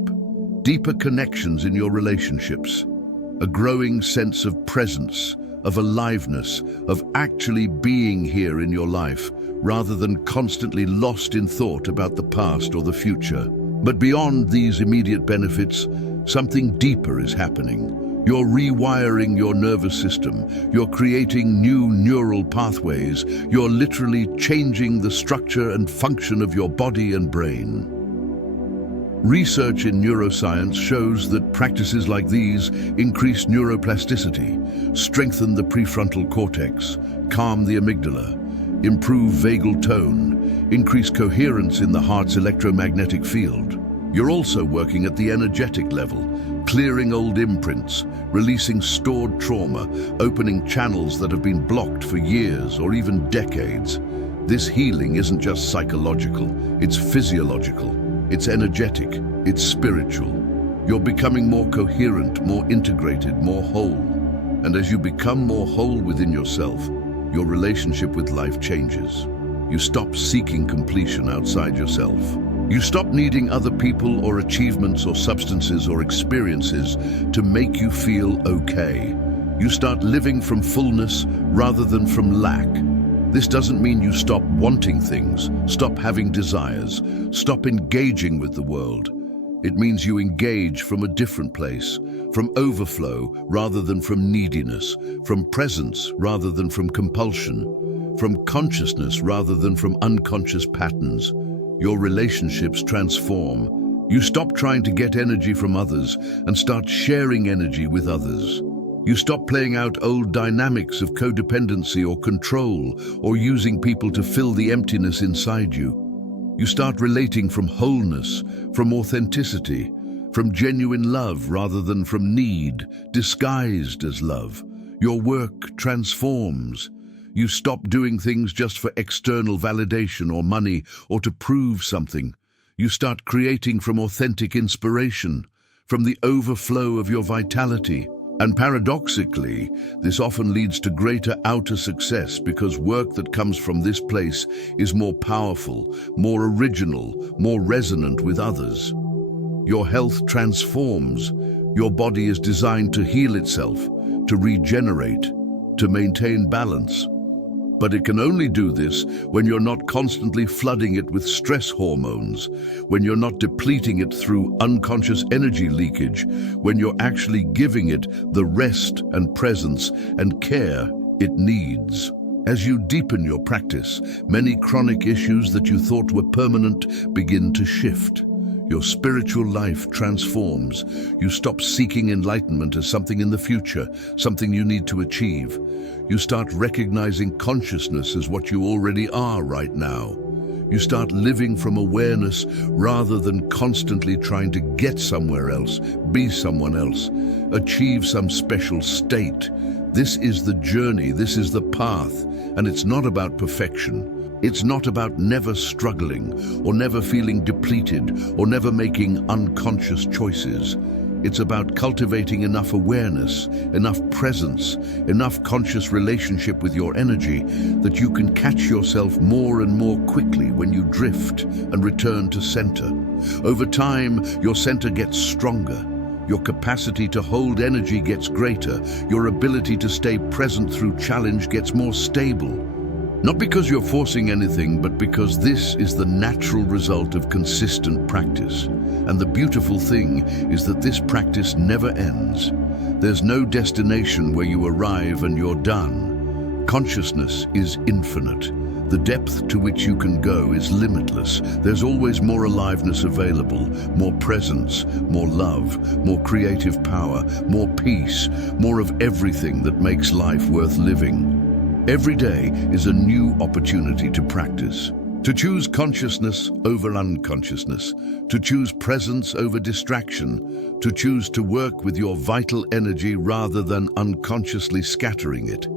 deeper connections in your relationships, a growing sense of presence, of aliveness, of actually being here in your life, rather than constantly lost in thought about the past or the future. But beyond these immediate benefits, something deeper is happening. You're rewiring your nervous system. You're creating new neural pathways. You're literally changing the structure and function of your body and brain. Research in neuroscience shows that practices like these increase neuroplasticity, strengthen the prefrontal cortex, calm the amygdala, improve vagal tone, increase coherence in the heart's electromagnetic field. You're also working at the energetic level, clearing old imprints, releasing stored trauma, opening channels that have been blocked for years or even decades. This healing isn't just psychological, it's physiological, it's energetic, it's spiritual. You're becoming more coherent, more integrated, more whole. And as you become more whole within yourself, your relationship with life changes. You stop seeking completion outside yourself. You stop needing other people or achievements or substances or experiences to make you feel okay. You start living from fullness rather than from lack. This doesn't mean you stop wanting things, stop having desires, stop engaging with the world. It means you engage from a different place, from overflow rather than from neediness, from presence rather than from compulsion, from consciousness rather than from unconscious patterns. Your relationships transform. You stop trying to get energy from others and start sharing energy with others. You stop playing out old dynamics of codependency or control or using people to fill the emptiness inside you. You start relating from wholeness, from authenticity, from genuine love rather than from need, disguised as love. Your work transforms. You stop doing things just for external validation or money or to prove something. You start creating from authentic inspiration, from the overflow of your vitality. And paradoxically, this often leads to greater outer success because work that comes from this place is more powerful, more original, more resonant with others. Your health transforms. Your body is designed to heal itself, to regenerate, to maintain balance. But it can only do this when you're not constantly flooding it with stress hormones, when you're not depleting it through unconscious energy leakage, when you're actually giving it the rest and presence and care it needs. As you deepen your practice, many chronic issues that you thought were permanent begin to shift. Your spiritual life transforms. You stop seeking enlightenment as something in the future, something you need to achieve. You start recognizing consciousness as what you already are right now. You start living from awareness rather than constantly trying to get somewhere else, be someone else, achieve some special state. This is the journey, this is the path, and it's not about perfection. It's not about never struggling or never feeling depleted or never making unconscious choices. It's about cultivating enough awareness, enough presence, enough conscious relationship with your energy that you can catch yourself more and more quickly when you drift and return to center. Over time, your center gets stronger. Your capacity to hold energy gets greater. Your ability to stay present through challenge gets more stable. Not because you're forcing anything, but because this is the natural result of consistent practice. And the beautiful thing is that this practice never ends. There's no destination where you arrive and you're done. Consciousness is infinite. The depth to which you can go is limitless. There's always more aliveness available, more presence, more love, more creative power, more peace, more of everything that makes life worth living. Every day is a new opportunity to practice. To choose consciousness over unconsciousness, to choose presence over distraction, to choose to work with your vital energy rather than unconsciously scattering it.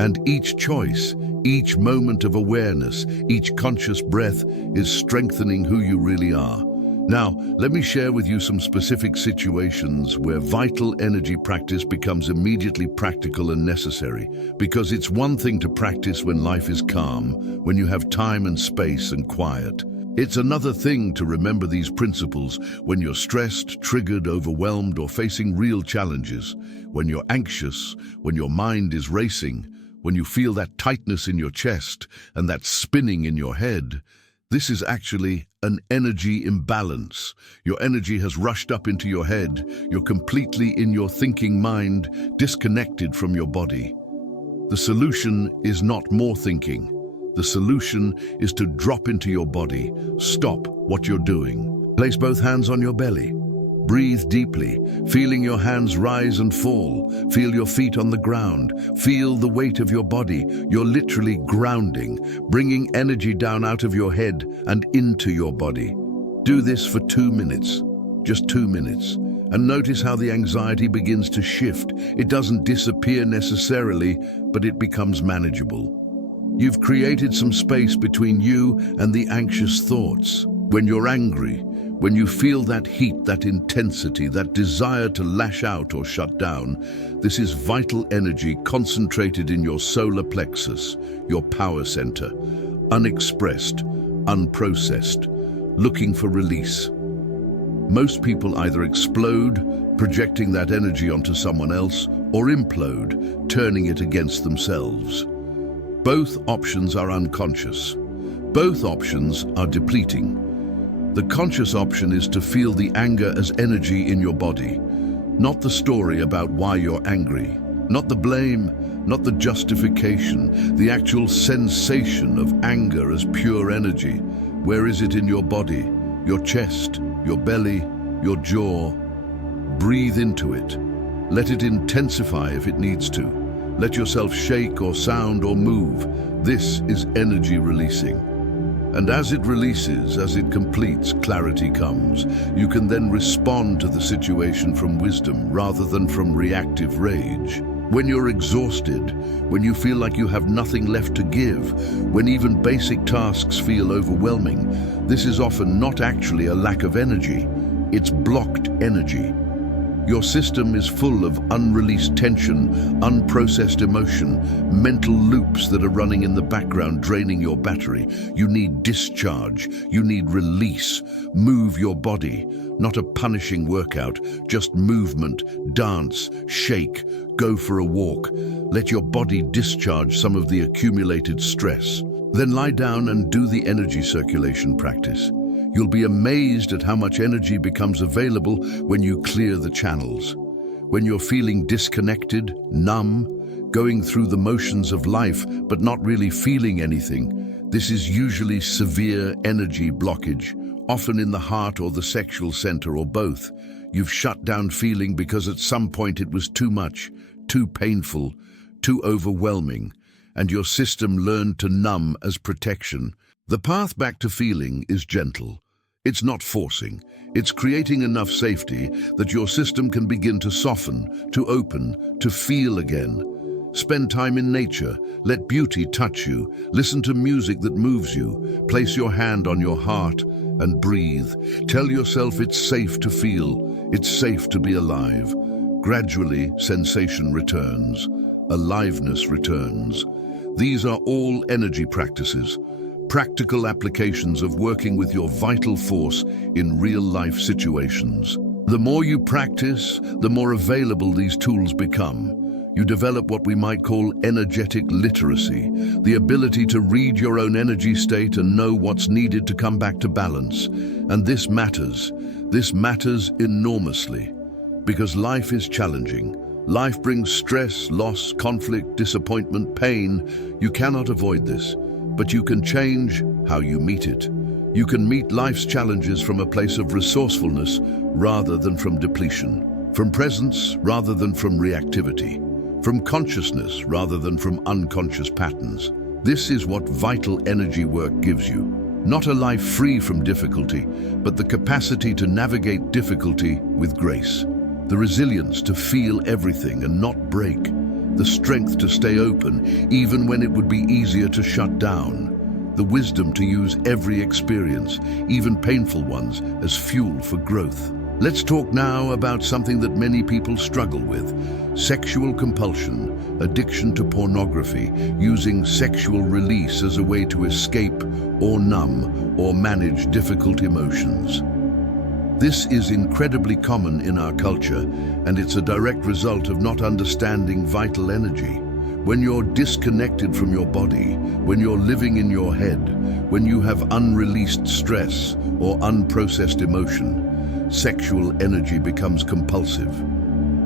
And each choice, each moment of awareness, each conscious breath is strengthening who you really are. Now, let me share with you some specific situations where vital energy practice becomes immediately practical and necessary, because it's one thing to practice when life is calm, when you have time and space and quiet. It's another thing to remember these principles when you're stressed, triggered, overwhelmed, or facing real challenges, when you're anxious, when your mind is racing, when you feel that tightness in your chest and that spinning in your head. This is actually an energy imbalance. Your energy has rushed up into your head. You're completely in your thinking mind, disconnected from your body. The solution is not more thinking. The solution is to drop into your body. Stop what you're doing. Place both hands on your belly. Breathe deeply, feeling your hands rise and fall. Feel your feet on the ground. Feel the weight of your body. You're literally grounding, bringing energy down out of your head and into your body. Do this for 2 minutes, just 2 minutes, and notice how the anxiety begins to shift. It doesn't disappear necessarily, but it becomes manageable. You've created some space between you and the anxious thoughts. When you're angry, when you feel that heat, that intensity, that desire to lash out or shut down, this is vital energy concentrated in your solar plexus, your power center, unexpressed, unprocessed, looking for release. Most people either explode, projecting that energy onto someone else, or implode, turning it against themselves. Both options are unconscious. Both options are depleting. The conscious option is to feel the anger as energy in your body, not the story about why you're angry, not the blame, not the justification, the actual sensation of anger as pure energy. Where is it in your body? Your chest, your belly, your jaw? Breathe into it. Let it intensify if it needs to. Let yourself shake or sound or move. This is energy releasing. And as it releases, as it completes, clarity comes. You can then respond to the situation from wisdom rather than from reactive rage. When you're exhausted, when you feel like you have nothing left to give, when even basic tasks feel overwhelming, this is often not actually a lack of energy. It's blocked energy. Your system is full of unreleased tension, unprocessed emotion, mental loops that are running in the background, draining your battery. You need discharge. You need release. Move your body. Not a punishing workout, just movement, dance, shake, go for a walk. Let your body discharge some of the accumulated stress. Then lie down and do the energy circulation practice. You'll be amazed at how much energy becomes available when you clear the channels. When you're feeling disconnected, numb, going through the motions of life but not really feeling anything, this is usually severe energy blockage, often in the heart or the sexual center or both. You've shut down feeling because at some point it was too much, too painful, too overwhelming, and your system learned to numb as protection. The path back to feeling is gentle. It's not forcing. It's creating enough safety that your system can begin to soften, to open, to feel again. Spend time in nature. Let beauty touch you. Listen to music that moves you. Place your hand on your heart and breathe. Tell yourself it's safe to feel. It's safe to be alive. Gradually, sensation returns. Aliveness returns. These are all energy practices. Practical applications of working with your vital force in real-life situations. The more you practice, the more available these tools become. You develop what we might call energetic literacy, the ability to read your own energy state and know what's needed to come back to balance. And this matters. This matters enormously, because life is challenging. Life brings stress, loss, conflict, disappointment, pain. You cannot avoid this, but you can change how you meet it. You can meet life's challenges from a place of resourcefulness rather than from depletion, from presence rather than from reactivity, from consciousness rather than from unconscious patterns. This is what vital energy work gives you. Not a life free from difficulty, but the capacity to navigate difficulty with grace. The resilience to feel everything and not break. The strength to stay open even when it would be easier to shut down. The wisdom to use every experience, even painful ones, as fuel for growth. Let's talk now about something that many people struggle with: sexual compulsion, addiction to pornography, using sexual release as a way to escape or numb or manage difficult emotions. This is incredibly common in our culture, and it's a direct result of not understanding vital energy. When you're disconnected from your body, when you're living in your head, when you have unreleased stress or unprocessed emotion, sexual energy becomes compulsive.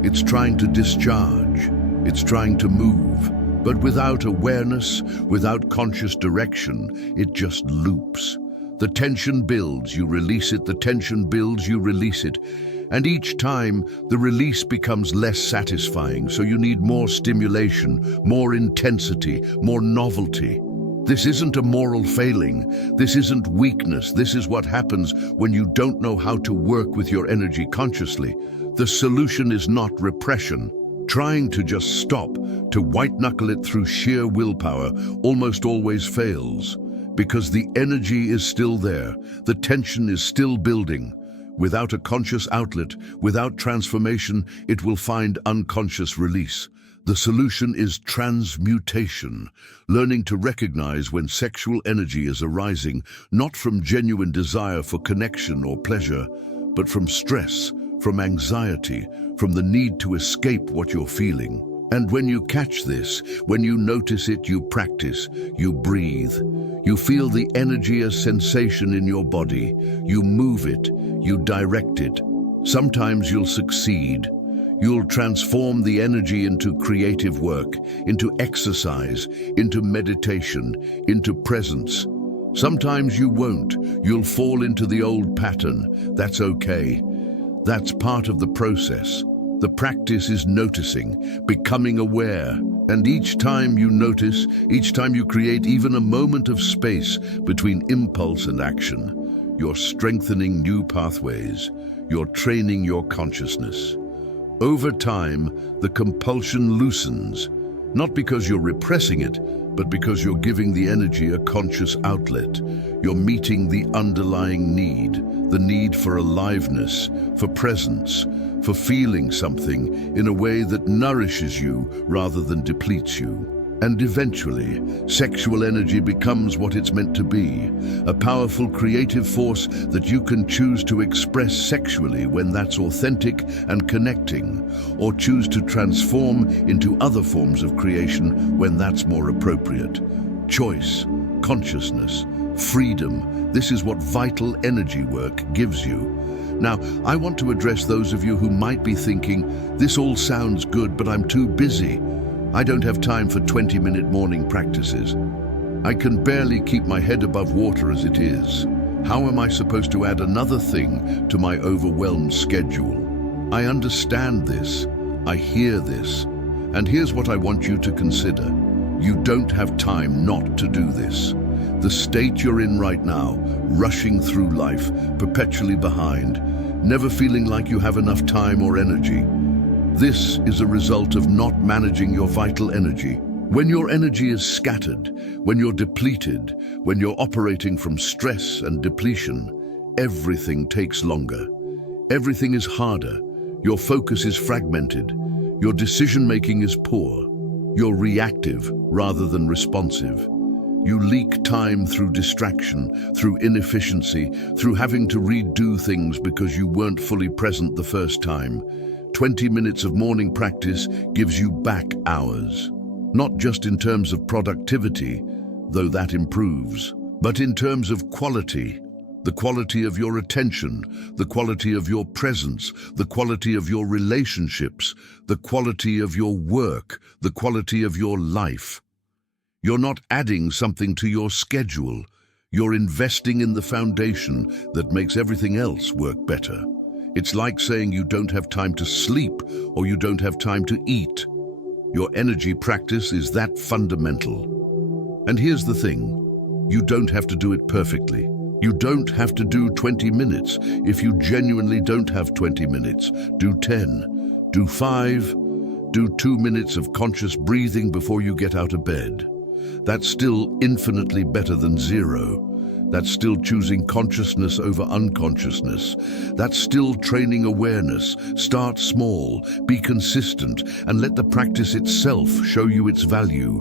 It's trying to discharge, it's trying to move, but without awareness, without conscious direction, it just loops. The tension builds, you release it, the tension builds, you release it. And each time, the release becomes less satisfying, so you need more stimulation, more intensity, more novelty. This isn't a moral failing, this isn't weakness, this is what happens when you don't know how to work with your energy consciously. The solution is not repression. Trying to just stop, to white-knuckle it through sheer willpower, almost always fails. Because the energy is still there, the tension is still building. Without a conscious outlet, without transformation, it will find unconscious release. The solution is transmutation, learning to recognize when sexual energy is arising, not from genuine desire for connection or pleasure, but from stress, from anxiety, from the need to escape what you're feeling. And when you catch this, when you notice it, you practice, you breathe. You feel the energy as sensation in your body. You move it, you direct it. Sometimes you'll succeed. You'll transform the energy into creative work, into exercise, into meditation, into presence. Sometimes you won't. You'll fall into the old pattern. That's okay. That's part of the process. The practice is noticing, becoming aware. And each time you notice, each time you create even a moment of space between impulse and action, you're strengthening new pathways. You're training your consciousness. Over time, the compulsion loosens, not because you're repressing it, but because you're giving the energy a conscious outlet. You're meeting the underlying need, the need for aliveness, for presence, for feeling something in a way that nourishes you rather than depletes you. And eventually, sexual energy becomes what it's meant to be, a powerful creative force that you can choose to express sexually when that's authentic and connecting, or choose to transform into other forms of creation when that's more appropriate. Choice, consciousness, freedom, this is what vital energy work gives you. Now, I want to address those of you who might be thinking, this all sounds good, but I'm too busy. I don't have time for 20-minute morning practices. I can barely keep my head above water as it is. How am I supposed to add another thing to my overwhelmed schedule? I understand this. I hear this. And here's what I want you to consider. You don't have time not to do this. The state you're in right now, rushing through life, perpetually behind, never feeling like you have enough time or energy. This is a result of not managing your vital energy. When your energy is scattered, when you're depleted, when you're operating from stress and depletion, everything takes longer. Everything is harder. Your focus is fragmented. Your decision-making is poor. You're reactive rather than responsive. You leak time through distraction, through inefficiency, through having to redo things because you weren't fully present the first time. 20 minutes of morning practice gives you back hours. Not just in terms of productivity, though that improves, but in terms of quality. The quality of your attention, the quality of your presence, the quality of your relationships, the quality of your work, the quality of your life. You're not adding something to your schedule. You're investing in the foundation that makes everything else work better. It's like saying you don't have time to sleep or you don't have time to eat. Your energy practice is that fundamental. And here's the thing, you don't have to do it perfectly. You don't have to do 20 minutes. If you genuinely don't have 20 minutes, do 10, do 5, do 2 minutes of conscious breathing before you get out of bed. That's still infinitely better than 0. That's still choosing consciousness over unconsciousness. That's still training awareness. Start small, be consistent, and let the practice itself show you its value.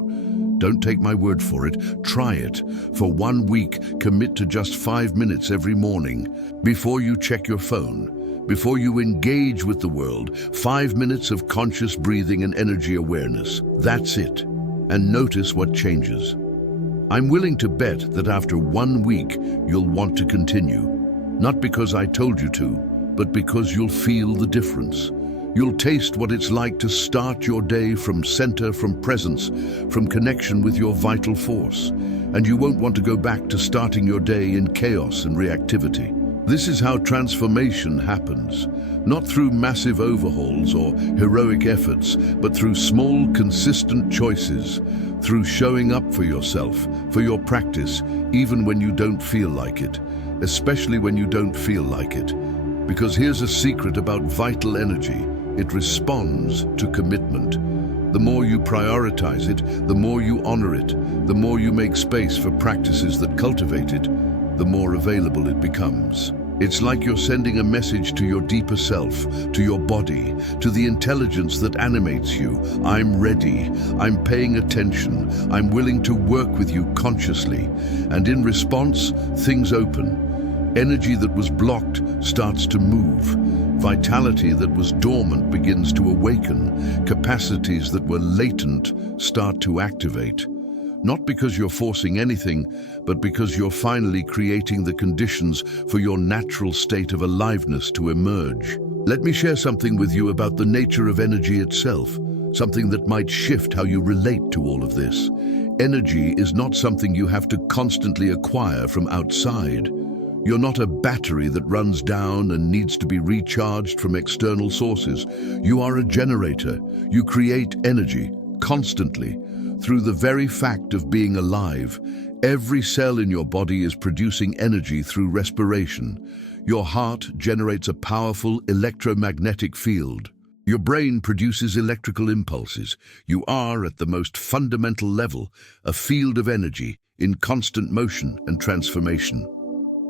Don't take my word for it, try it. For 1 week, commit to just 5 minutes every morning. Before you check your phone, before you engage with the world, 5 minutes of conscious breathing and energy awareness. That's it. And notice what changes. I'm willing to bet that after 1 week, you'll want to continue. Not because I told you to, but because you'll feel the difference. You'll taste what it's like to start your day from center, from presence, from connection with your vital force. And you won't want to go back to starting your day in chaos and reactivity. This is how transformation happens, not through massive overhauls or heroic efforts, but through small, consistent choices, through showing up for yourself, for your practice, even when you don't feel like it, especially when you don't feel like it. Because here's a secret about vital energy. It responds to commitment. The more you prioritize it, the more you honor it, the more you make space for practices that cultivate it, the more available it becomes. It's like you're sending a message to your deeper self, to your body, to the intelligence that animates you. I'm ready, I'm paying attention, I'm willing to work with you consciously. And in response, things open. Energy that was blocked starts to move. Vitality that was dormant begins to awaken. Capacities that were latent start to activate. Not because you're forcing anything, but because you're finally creating the conditions for your natural state of aliveness to emerge. Let me share something with you about the nature of energy itself, something that might shift how you relate to all of this. Energy is not something you have to constantly acquire from outside. You're not a battery that runs down and needs to be recharged from external sources. You are a generator. You create energy constantly. Through the very fact of being alive, every cell in your body is producing energy through respiration. Your heart generates a powerful electromagnetic field. Your brain produces electrical impulses. You are, at the most fundamental level, a field of energy in constant motion and transformation.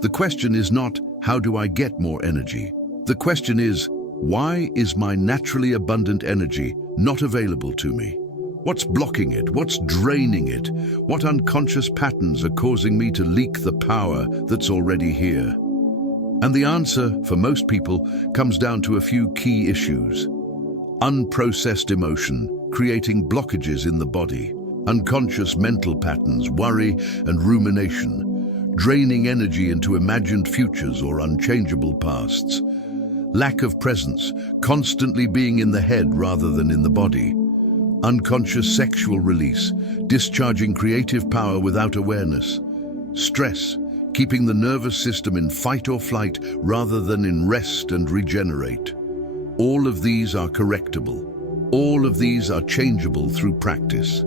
The question is not, how do I get more energy? The question is, why is my naturally abundant energy not available to me? What's blocking it? What's draining it? What unconscious patterns are causing me to leak the power that's already here? And the answer, for most people, comes down to a few key issues. Unprocessed emotion, creating blockages in the body. Unconscious mental patterns, worry and rumination, draining energy into imagined futures or unchangeable pasts. Lack of presence, constantly being in the head rather than in the body. Unconscious sexual release, discharging creative power without awareness. Stress, keeping the nervous system in fight or flight rather than in rest and regenerate. All of these are correctable. All of these are changeable through practice.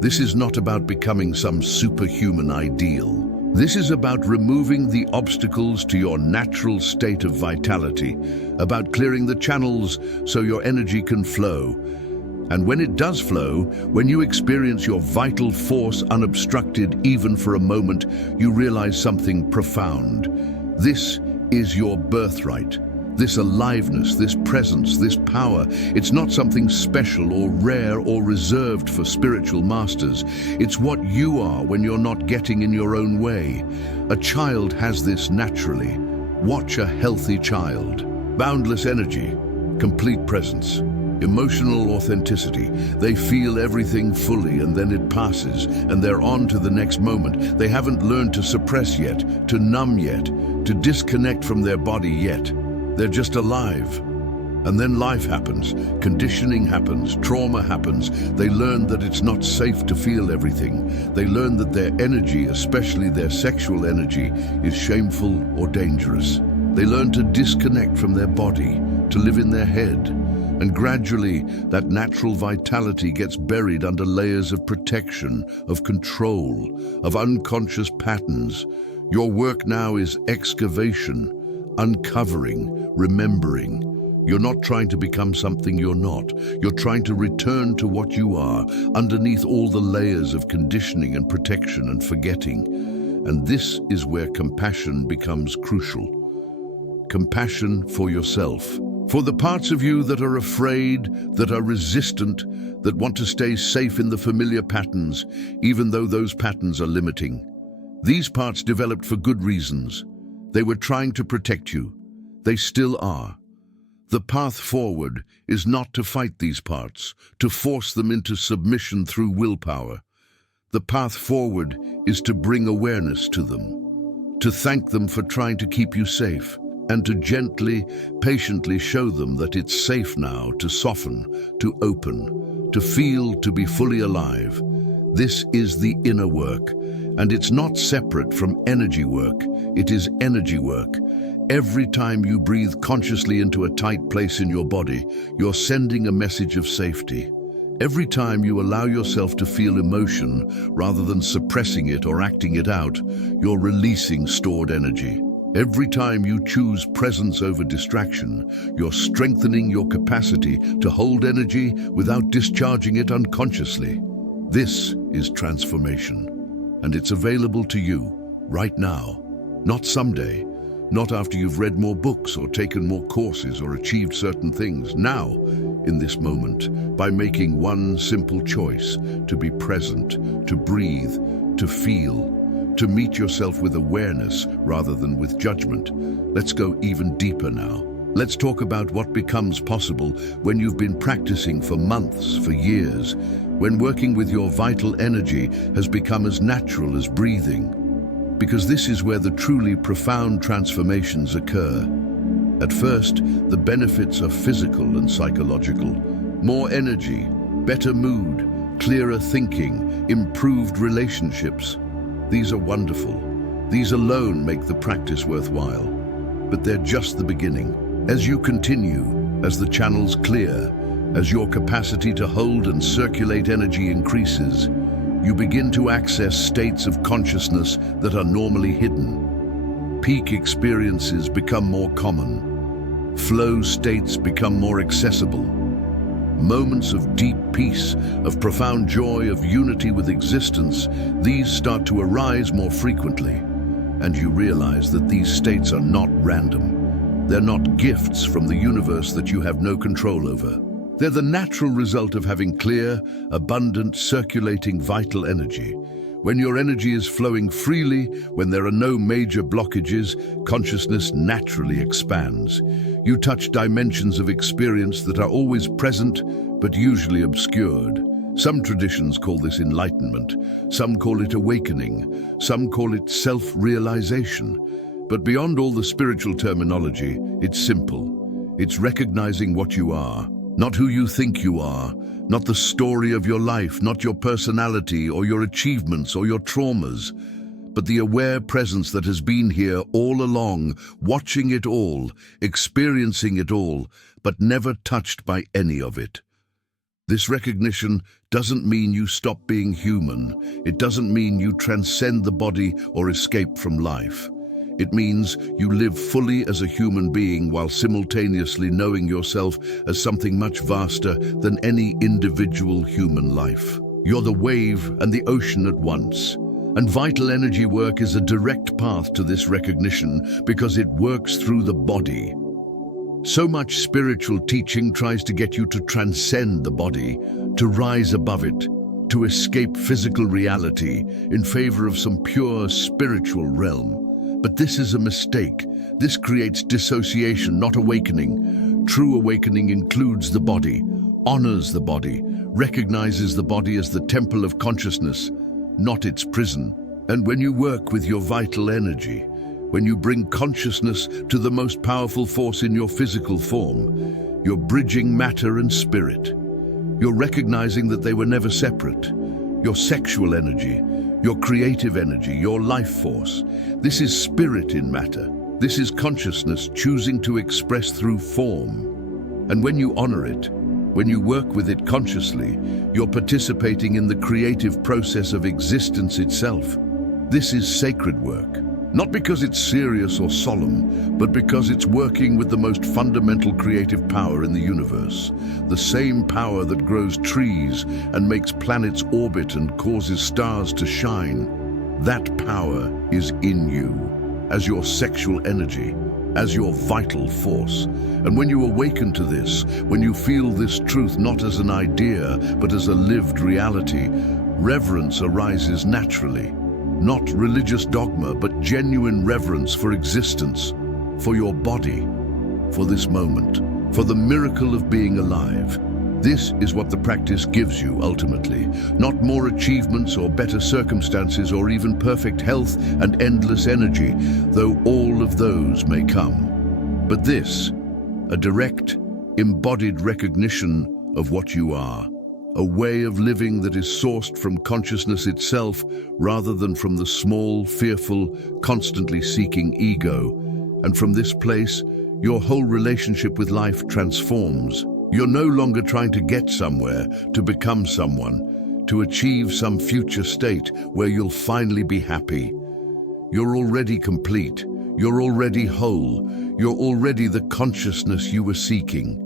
This is not about becoming some superhuman ideal. This is about removing the obstacles to your natural state of vitality, about clearing the channels so your energy can flow. And when it does flow, when you experience your vital force unobstructed even for a moment, you realize something profound. This is your birthright. This aliveness, this presence, this power, it's not something special or rare or reserved for spiritual masters. It's what you are when you're not getting in your own way. A child has this naturally. Watch a healthy child. Boundless energy, complete presence, emotional authenticity. They feel everything fully and then it passes and they're on to the next moment. They haven't learned to suppress yet, to numb yet, to disconnect from their body yet. They're just alive. And then life happens, conditioning happens, trauma happens. They learn that it's not safe to feel everything. They learn that their energy, especially their sexual energy, is shameful or dangerous. They learn to disconnect from their body, to live in their head. And gradually, that natural vitality gets buried under layers of protection, of control, of unconscious patterns. Your work now is excavation, uncovering, remembering. You're not trying to become something you're not. You're trying to return to what you are, underneath all the layers of conditioning and protection and forgetting. And this is where compassion becomes crucial. Compassion for yourself. For the parts of you that are afraid, that are resistant, that want to stay safe in the familiar patterns, even though those patterns are limiting. These parts developed for good reasons. They were trying to protect you. They still are. The path forward is not to fight these parts, to force them into submission through willpower. The path forward is to bring awareness to them, to thank them for trying to keep you safe, and to gently, patiently show them that it's safe now to soften, to open, to feel, to be fully alive. This is the inner work, and it's not separate from energy work. It is energy work. Every time you breathe consciously into a tight place in your body, you're sending a message of safety. Every time you allow yourself to feel emotion, rather than suppressing it or acting it out, you're releasing stored energy. Every time you choose presence over distraction, you're strengthening your capacity to hold energy without discharging it unconsciously. This is transformation, and it's available to you right now, not someday. Not after you've read more books or taken more courses or achieved certain things. Now, in this moment, by making one simple choice to be present, to breathe, to feel, to meet yourself with awareness rather than with judgment. Let's go even deeper now. Let's talk about what becomes possible when you've been practicing for months, for years, when working with your vital energy has become as natural as breathing. Because this is where the truly profound transformations occur. At first, the benefits are physical and psychological. More energy, better mood, clearer thinking, improved relationships. These are wonderful. These alone make the practice worthwhile. But they're just the beginning. As you continue, as the channels clear, as your capacity to hold and circulate energy increases, you begin to access states of consciousness that are normally hidden. Peak experiences become more common. Flow states become more accessible. Moments of deep peace, of profound joy, of unity with existence, these start to arise more frequently. And you realize that these states are not random. They're not gifts from the universe that you have no control over. They're the natural result of having clear, abundant, circulating vital energy. When your energy is flowing freely, when there are no major blockages, consciousness naturally expands. You touch dimensions of experience that are always present, but usually obscured. Some traditions call this enlightenment, some call it awakening, some call it self-realization. But beyond all the spiritual terminology, it's simple. It's recognizing what you are. Not who you think you are, not the story of your life, not your personality or your achievements or your traumas, but the aware presence that has been here all along, watching it all, experiencing it all, but never touched by any of it. This recognition doesn't mean you stop being human. It doesn't mean you transcend the body or escape from life. It means you live fully as a human being while simultaneously knowing yourself as something much vaster than any individual human life. You're the wave and the ocean at once. And vital energy work is a direct path to this recognition because it works through the body. So much spiritual teaching tries to get you to transcend the body, to rise above it, to escape physical reality in favor of some pure spiritual realm. But this is a mistake. This creates dissociation, not awakening. True awakening includes the body, honors the body, recognizes the body as the temple of consciousness, not its prison. And when you work with your vital energy, when you bring consciousness to the most powerful force in your physical form, you're bridging matter and spirit. You're recognizing that they were never separate. Your sexual energy, your creative energy, your life force. This is spirit in matter. This is consciousness choosing to express through form. And when you honor it, when you work with it consciously, you're participating in the creative process of existence itself. This is sacred work. Not because it's serious or solemn, but because it's working with the most fundamental creative power in the universe. The same power that grows trees and makes planets orbit and causes stars to shine. That power is in you, as your sexual energy, as your vital force. And when you awaken to this, when you feel this truth not as an idea, but as a lived reality, reverence arises naturally. Not religious dogma, but genuine reverence for existence, for your body, for this moment, for the miracle of being alive. This is what the practice gives you ultimately, not more achievements or better circumstances or even perfect health and endless energy, though all of those may come. But this, a direct, embodied recognition of what you are. A way of living that is sourced from consciousness itself rather than from the small, fearful, constantly seeking ego. And from this place, your whole relationship with life transforms. You're no longer trying to get somewhere, to become someone, to achieve some future state where you'll finally be happy. You're already complete. You're already whole. You're already the consciousness you were seeking.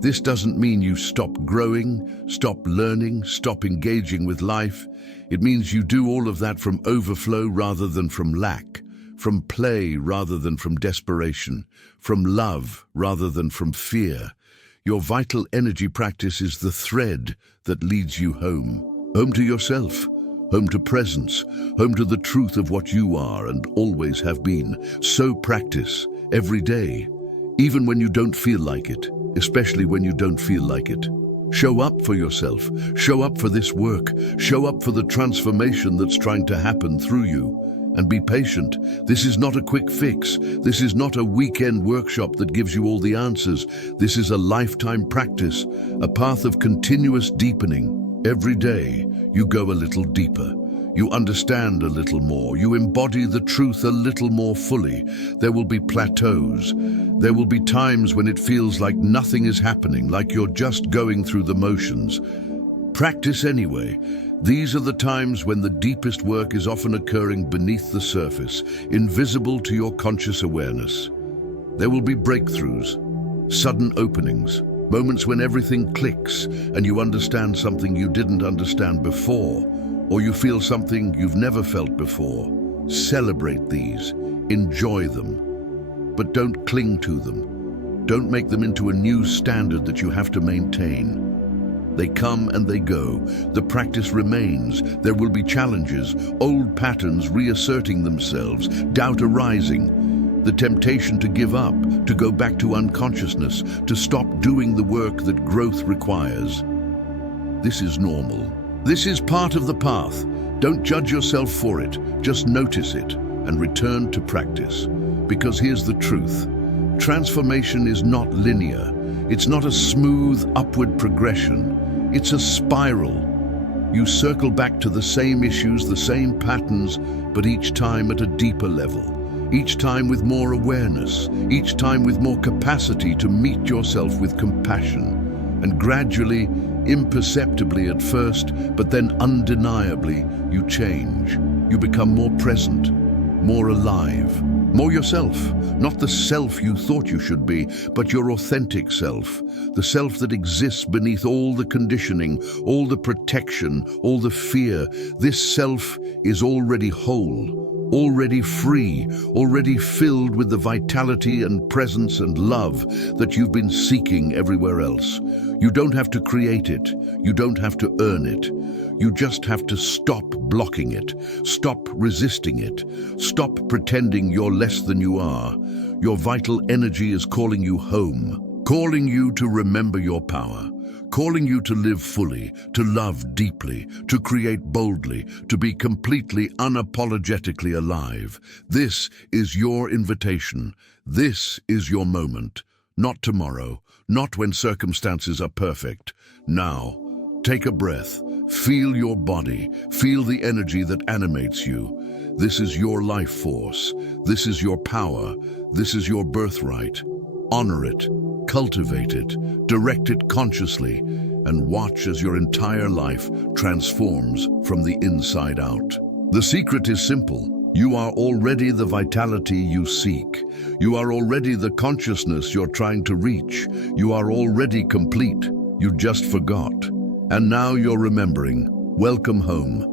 This doesn't mean you stop growing, stop learning, stop engaging with life. It means you do all of that from overflow rather than from lack, from play rather than from desperation, from love rather than from fear. Your vital energy practice is the thread that leads you home. Home to yourself, home to presence, home to the truth of what you are and always have been. So practice every day, even when you don't feel like it. Especially when you don't feel like it. Show up for yourself. Show up for this work. Show up for the transformation that's trying to happen through you. And be patient. This is not a quick fix. This is not a weekend workshop that gives you all the answers. This is a lifetime practice, a path of continuous deepening. Every day, you go a little deeper. You understand a little more. You embody the truth a little more fully. There will be plateaus. There will be times when it feels like nothing is happening, like you're just going through the motions. Practice anyway. These are the times when the deepest work is often occurring beneath the surface, invisible to your conscious awareness. There will be breakthroughs, sudden openings, moments when everything clicks and you understand something you didn't understand before, or you feel something you've never felt before. Celebrate these, enjoy them, but don't cling to them. Don't make them into a new standard that you have to maintain. They come and they go. The practice remains. There will be challenges, old patterns reasserting themselves, doubt arising, the temptation to give up, to go back to unconsciousness, to stop doing the work that growth requires. This is normal. This is part of the path. Don't judge yourself for it. Just notice it and return to practice. Because here's the truth. Transformation is not linear. It's not a smooth upward progression. It's a spiral. You circle back to the same issues, the same patterns, but each time at a deeper level. Each time with more awareness. Each time with more capacity to meet yourself with compassion. And gradually, imperceptibly at first, but then undeniably, you change. You become more present, more alive, more yourself. Not the self you thought you should be, but your authentic self. The self that exists beneath all the conditioning, all the protection, all the fear. This self is already whole, already free, already filled with the vitality and presence and love that you've been seeking everywhere else. You don't have to create it. You don't have to earn it. You just have to stop blocking it. Stop resisting it. Stop pretending you're less than you are. Your vital energy is calling you home. calling you to remember your power, calling you to live fully, to love deeply, to create boldly, to be completely unapologetically alive. This is your invitation. This is your moment. Not tomorrow, not when circumstances are perfect. Now, take a breath. Feel your body. Feel the energy that animates you. This is your life force. This is your power. This is your birthright. Honor it. Cultivate it. Direct it consciously. And watch as your entire life transforms from the inside out. The secret is simple. You are already the vitality you seek. You are already the consciousness you're trying to reach. You are already complete. You just forgot. And now you're remembering. Welcome home.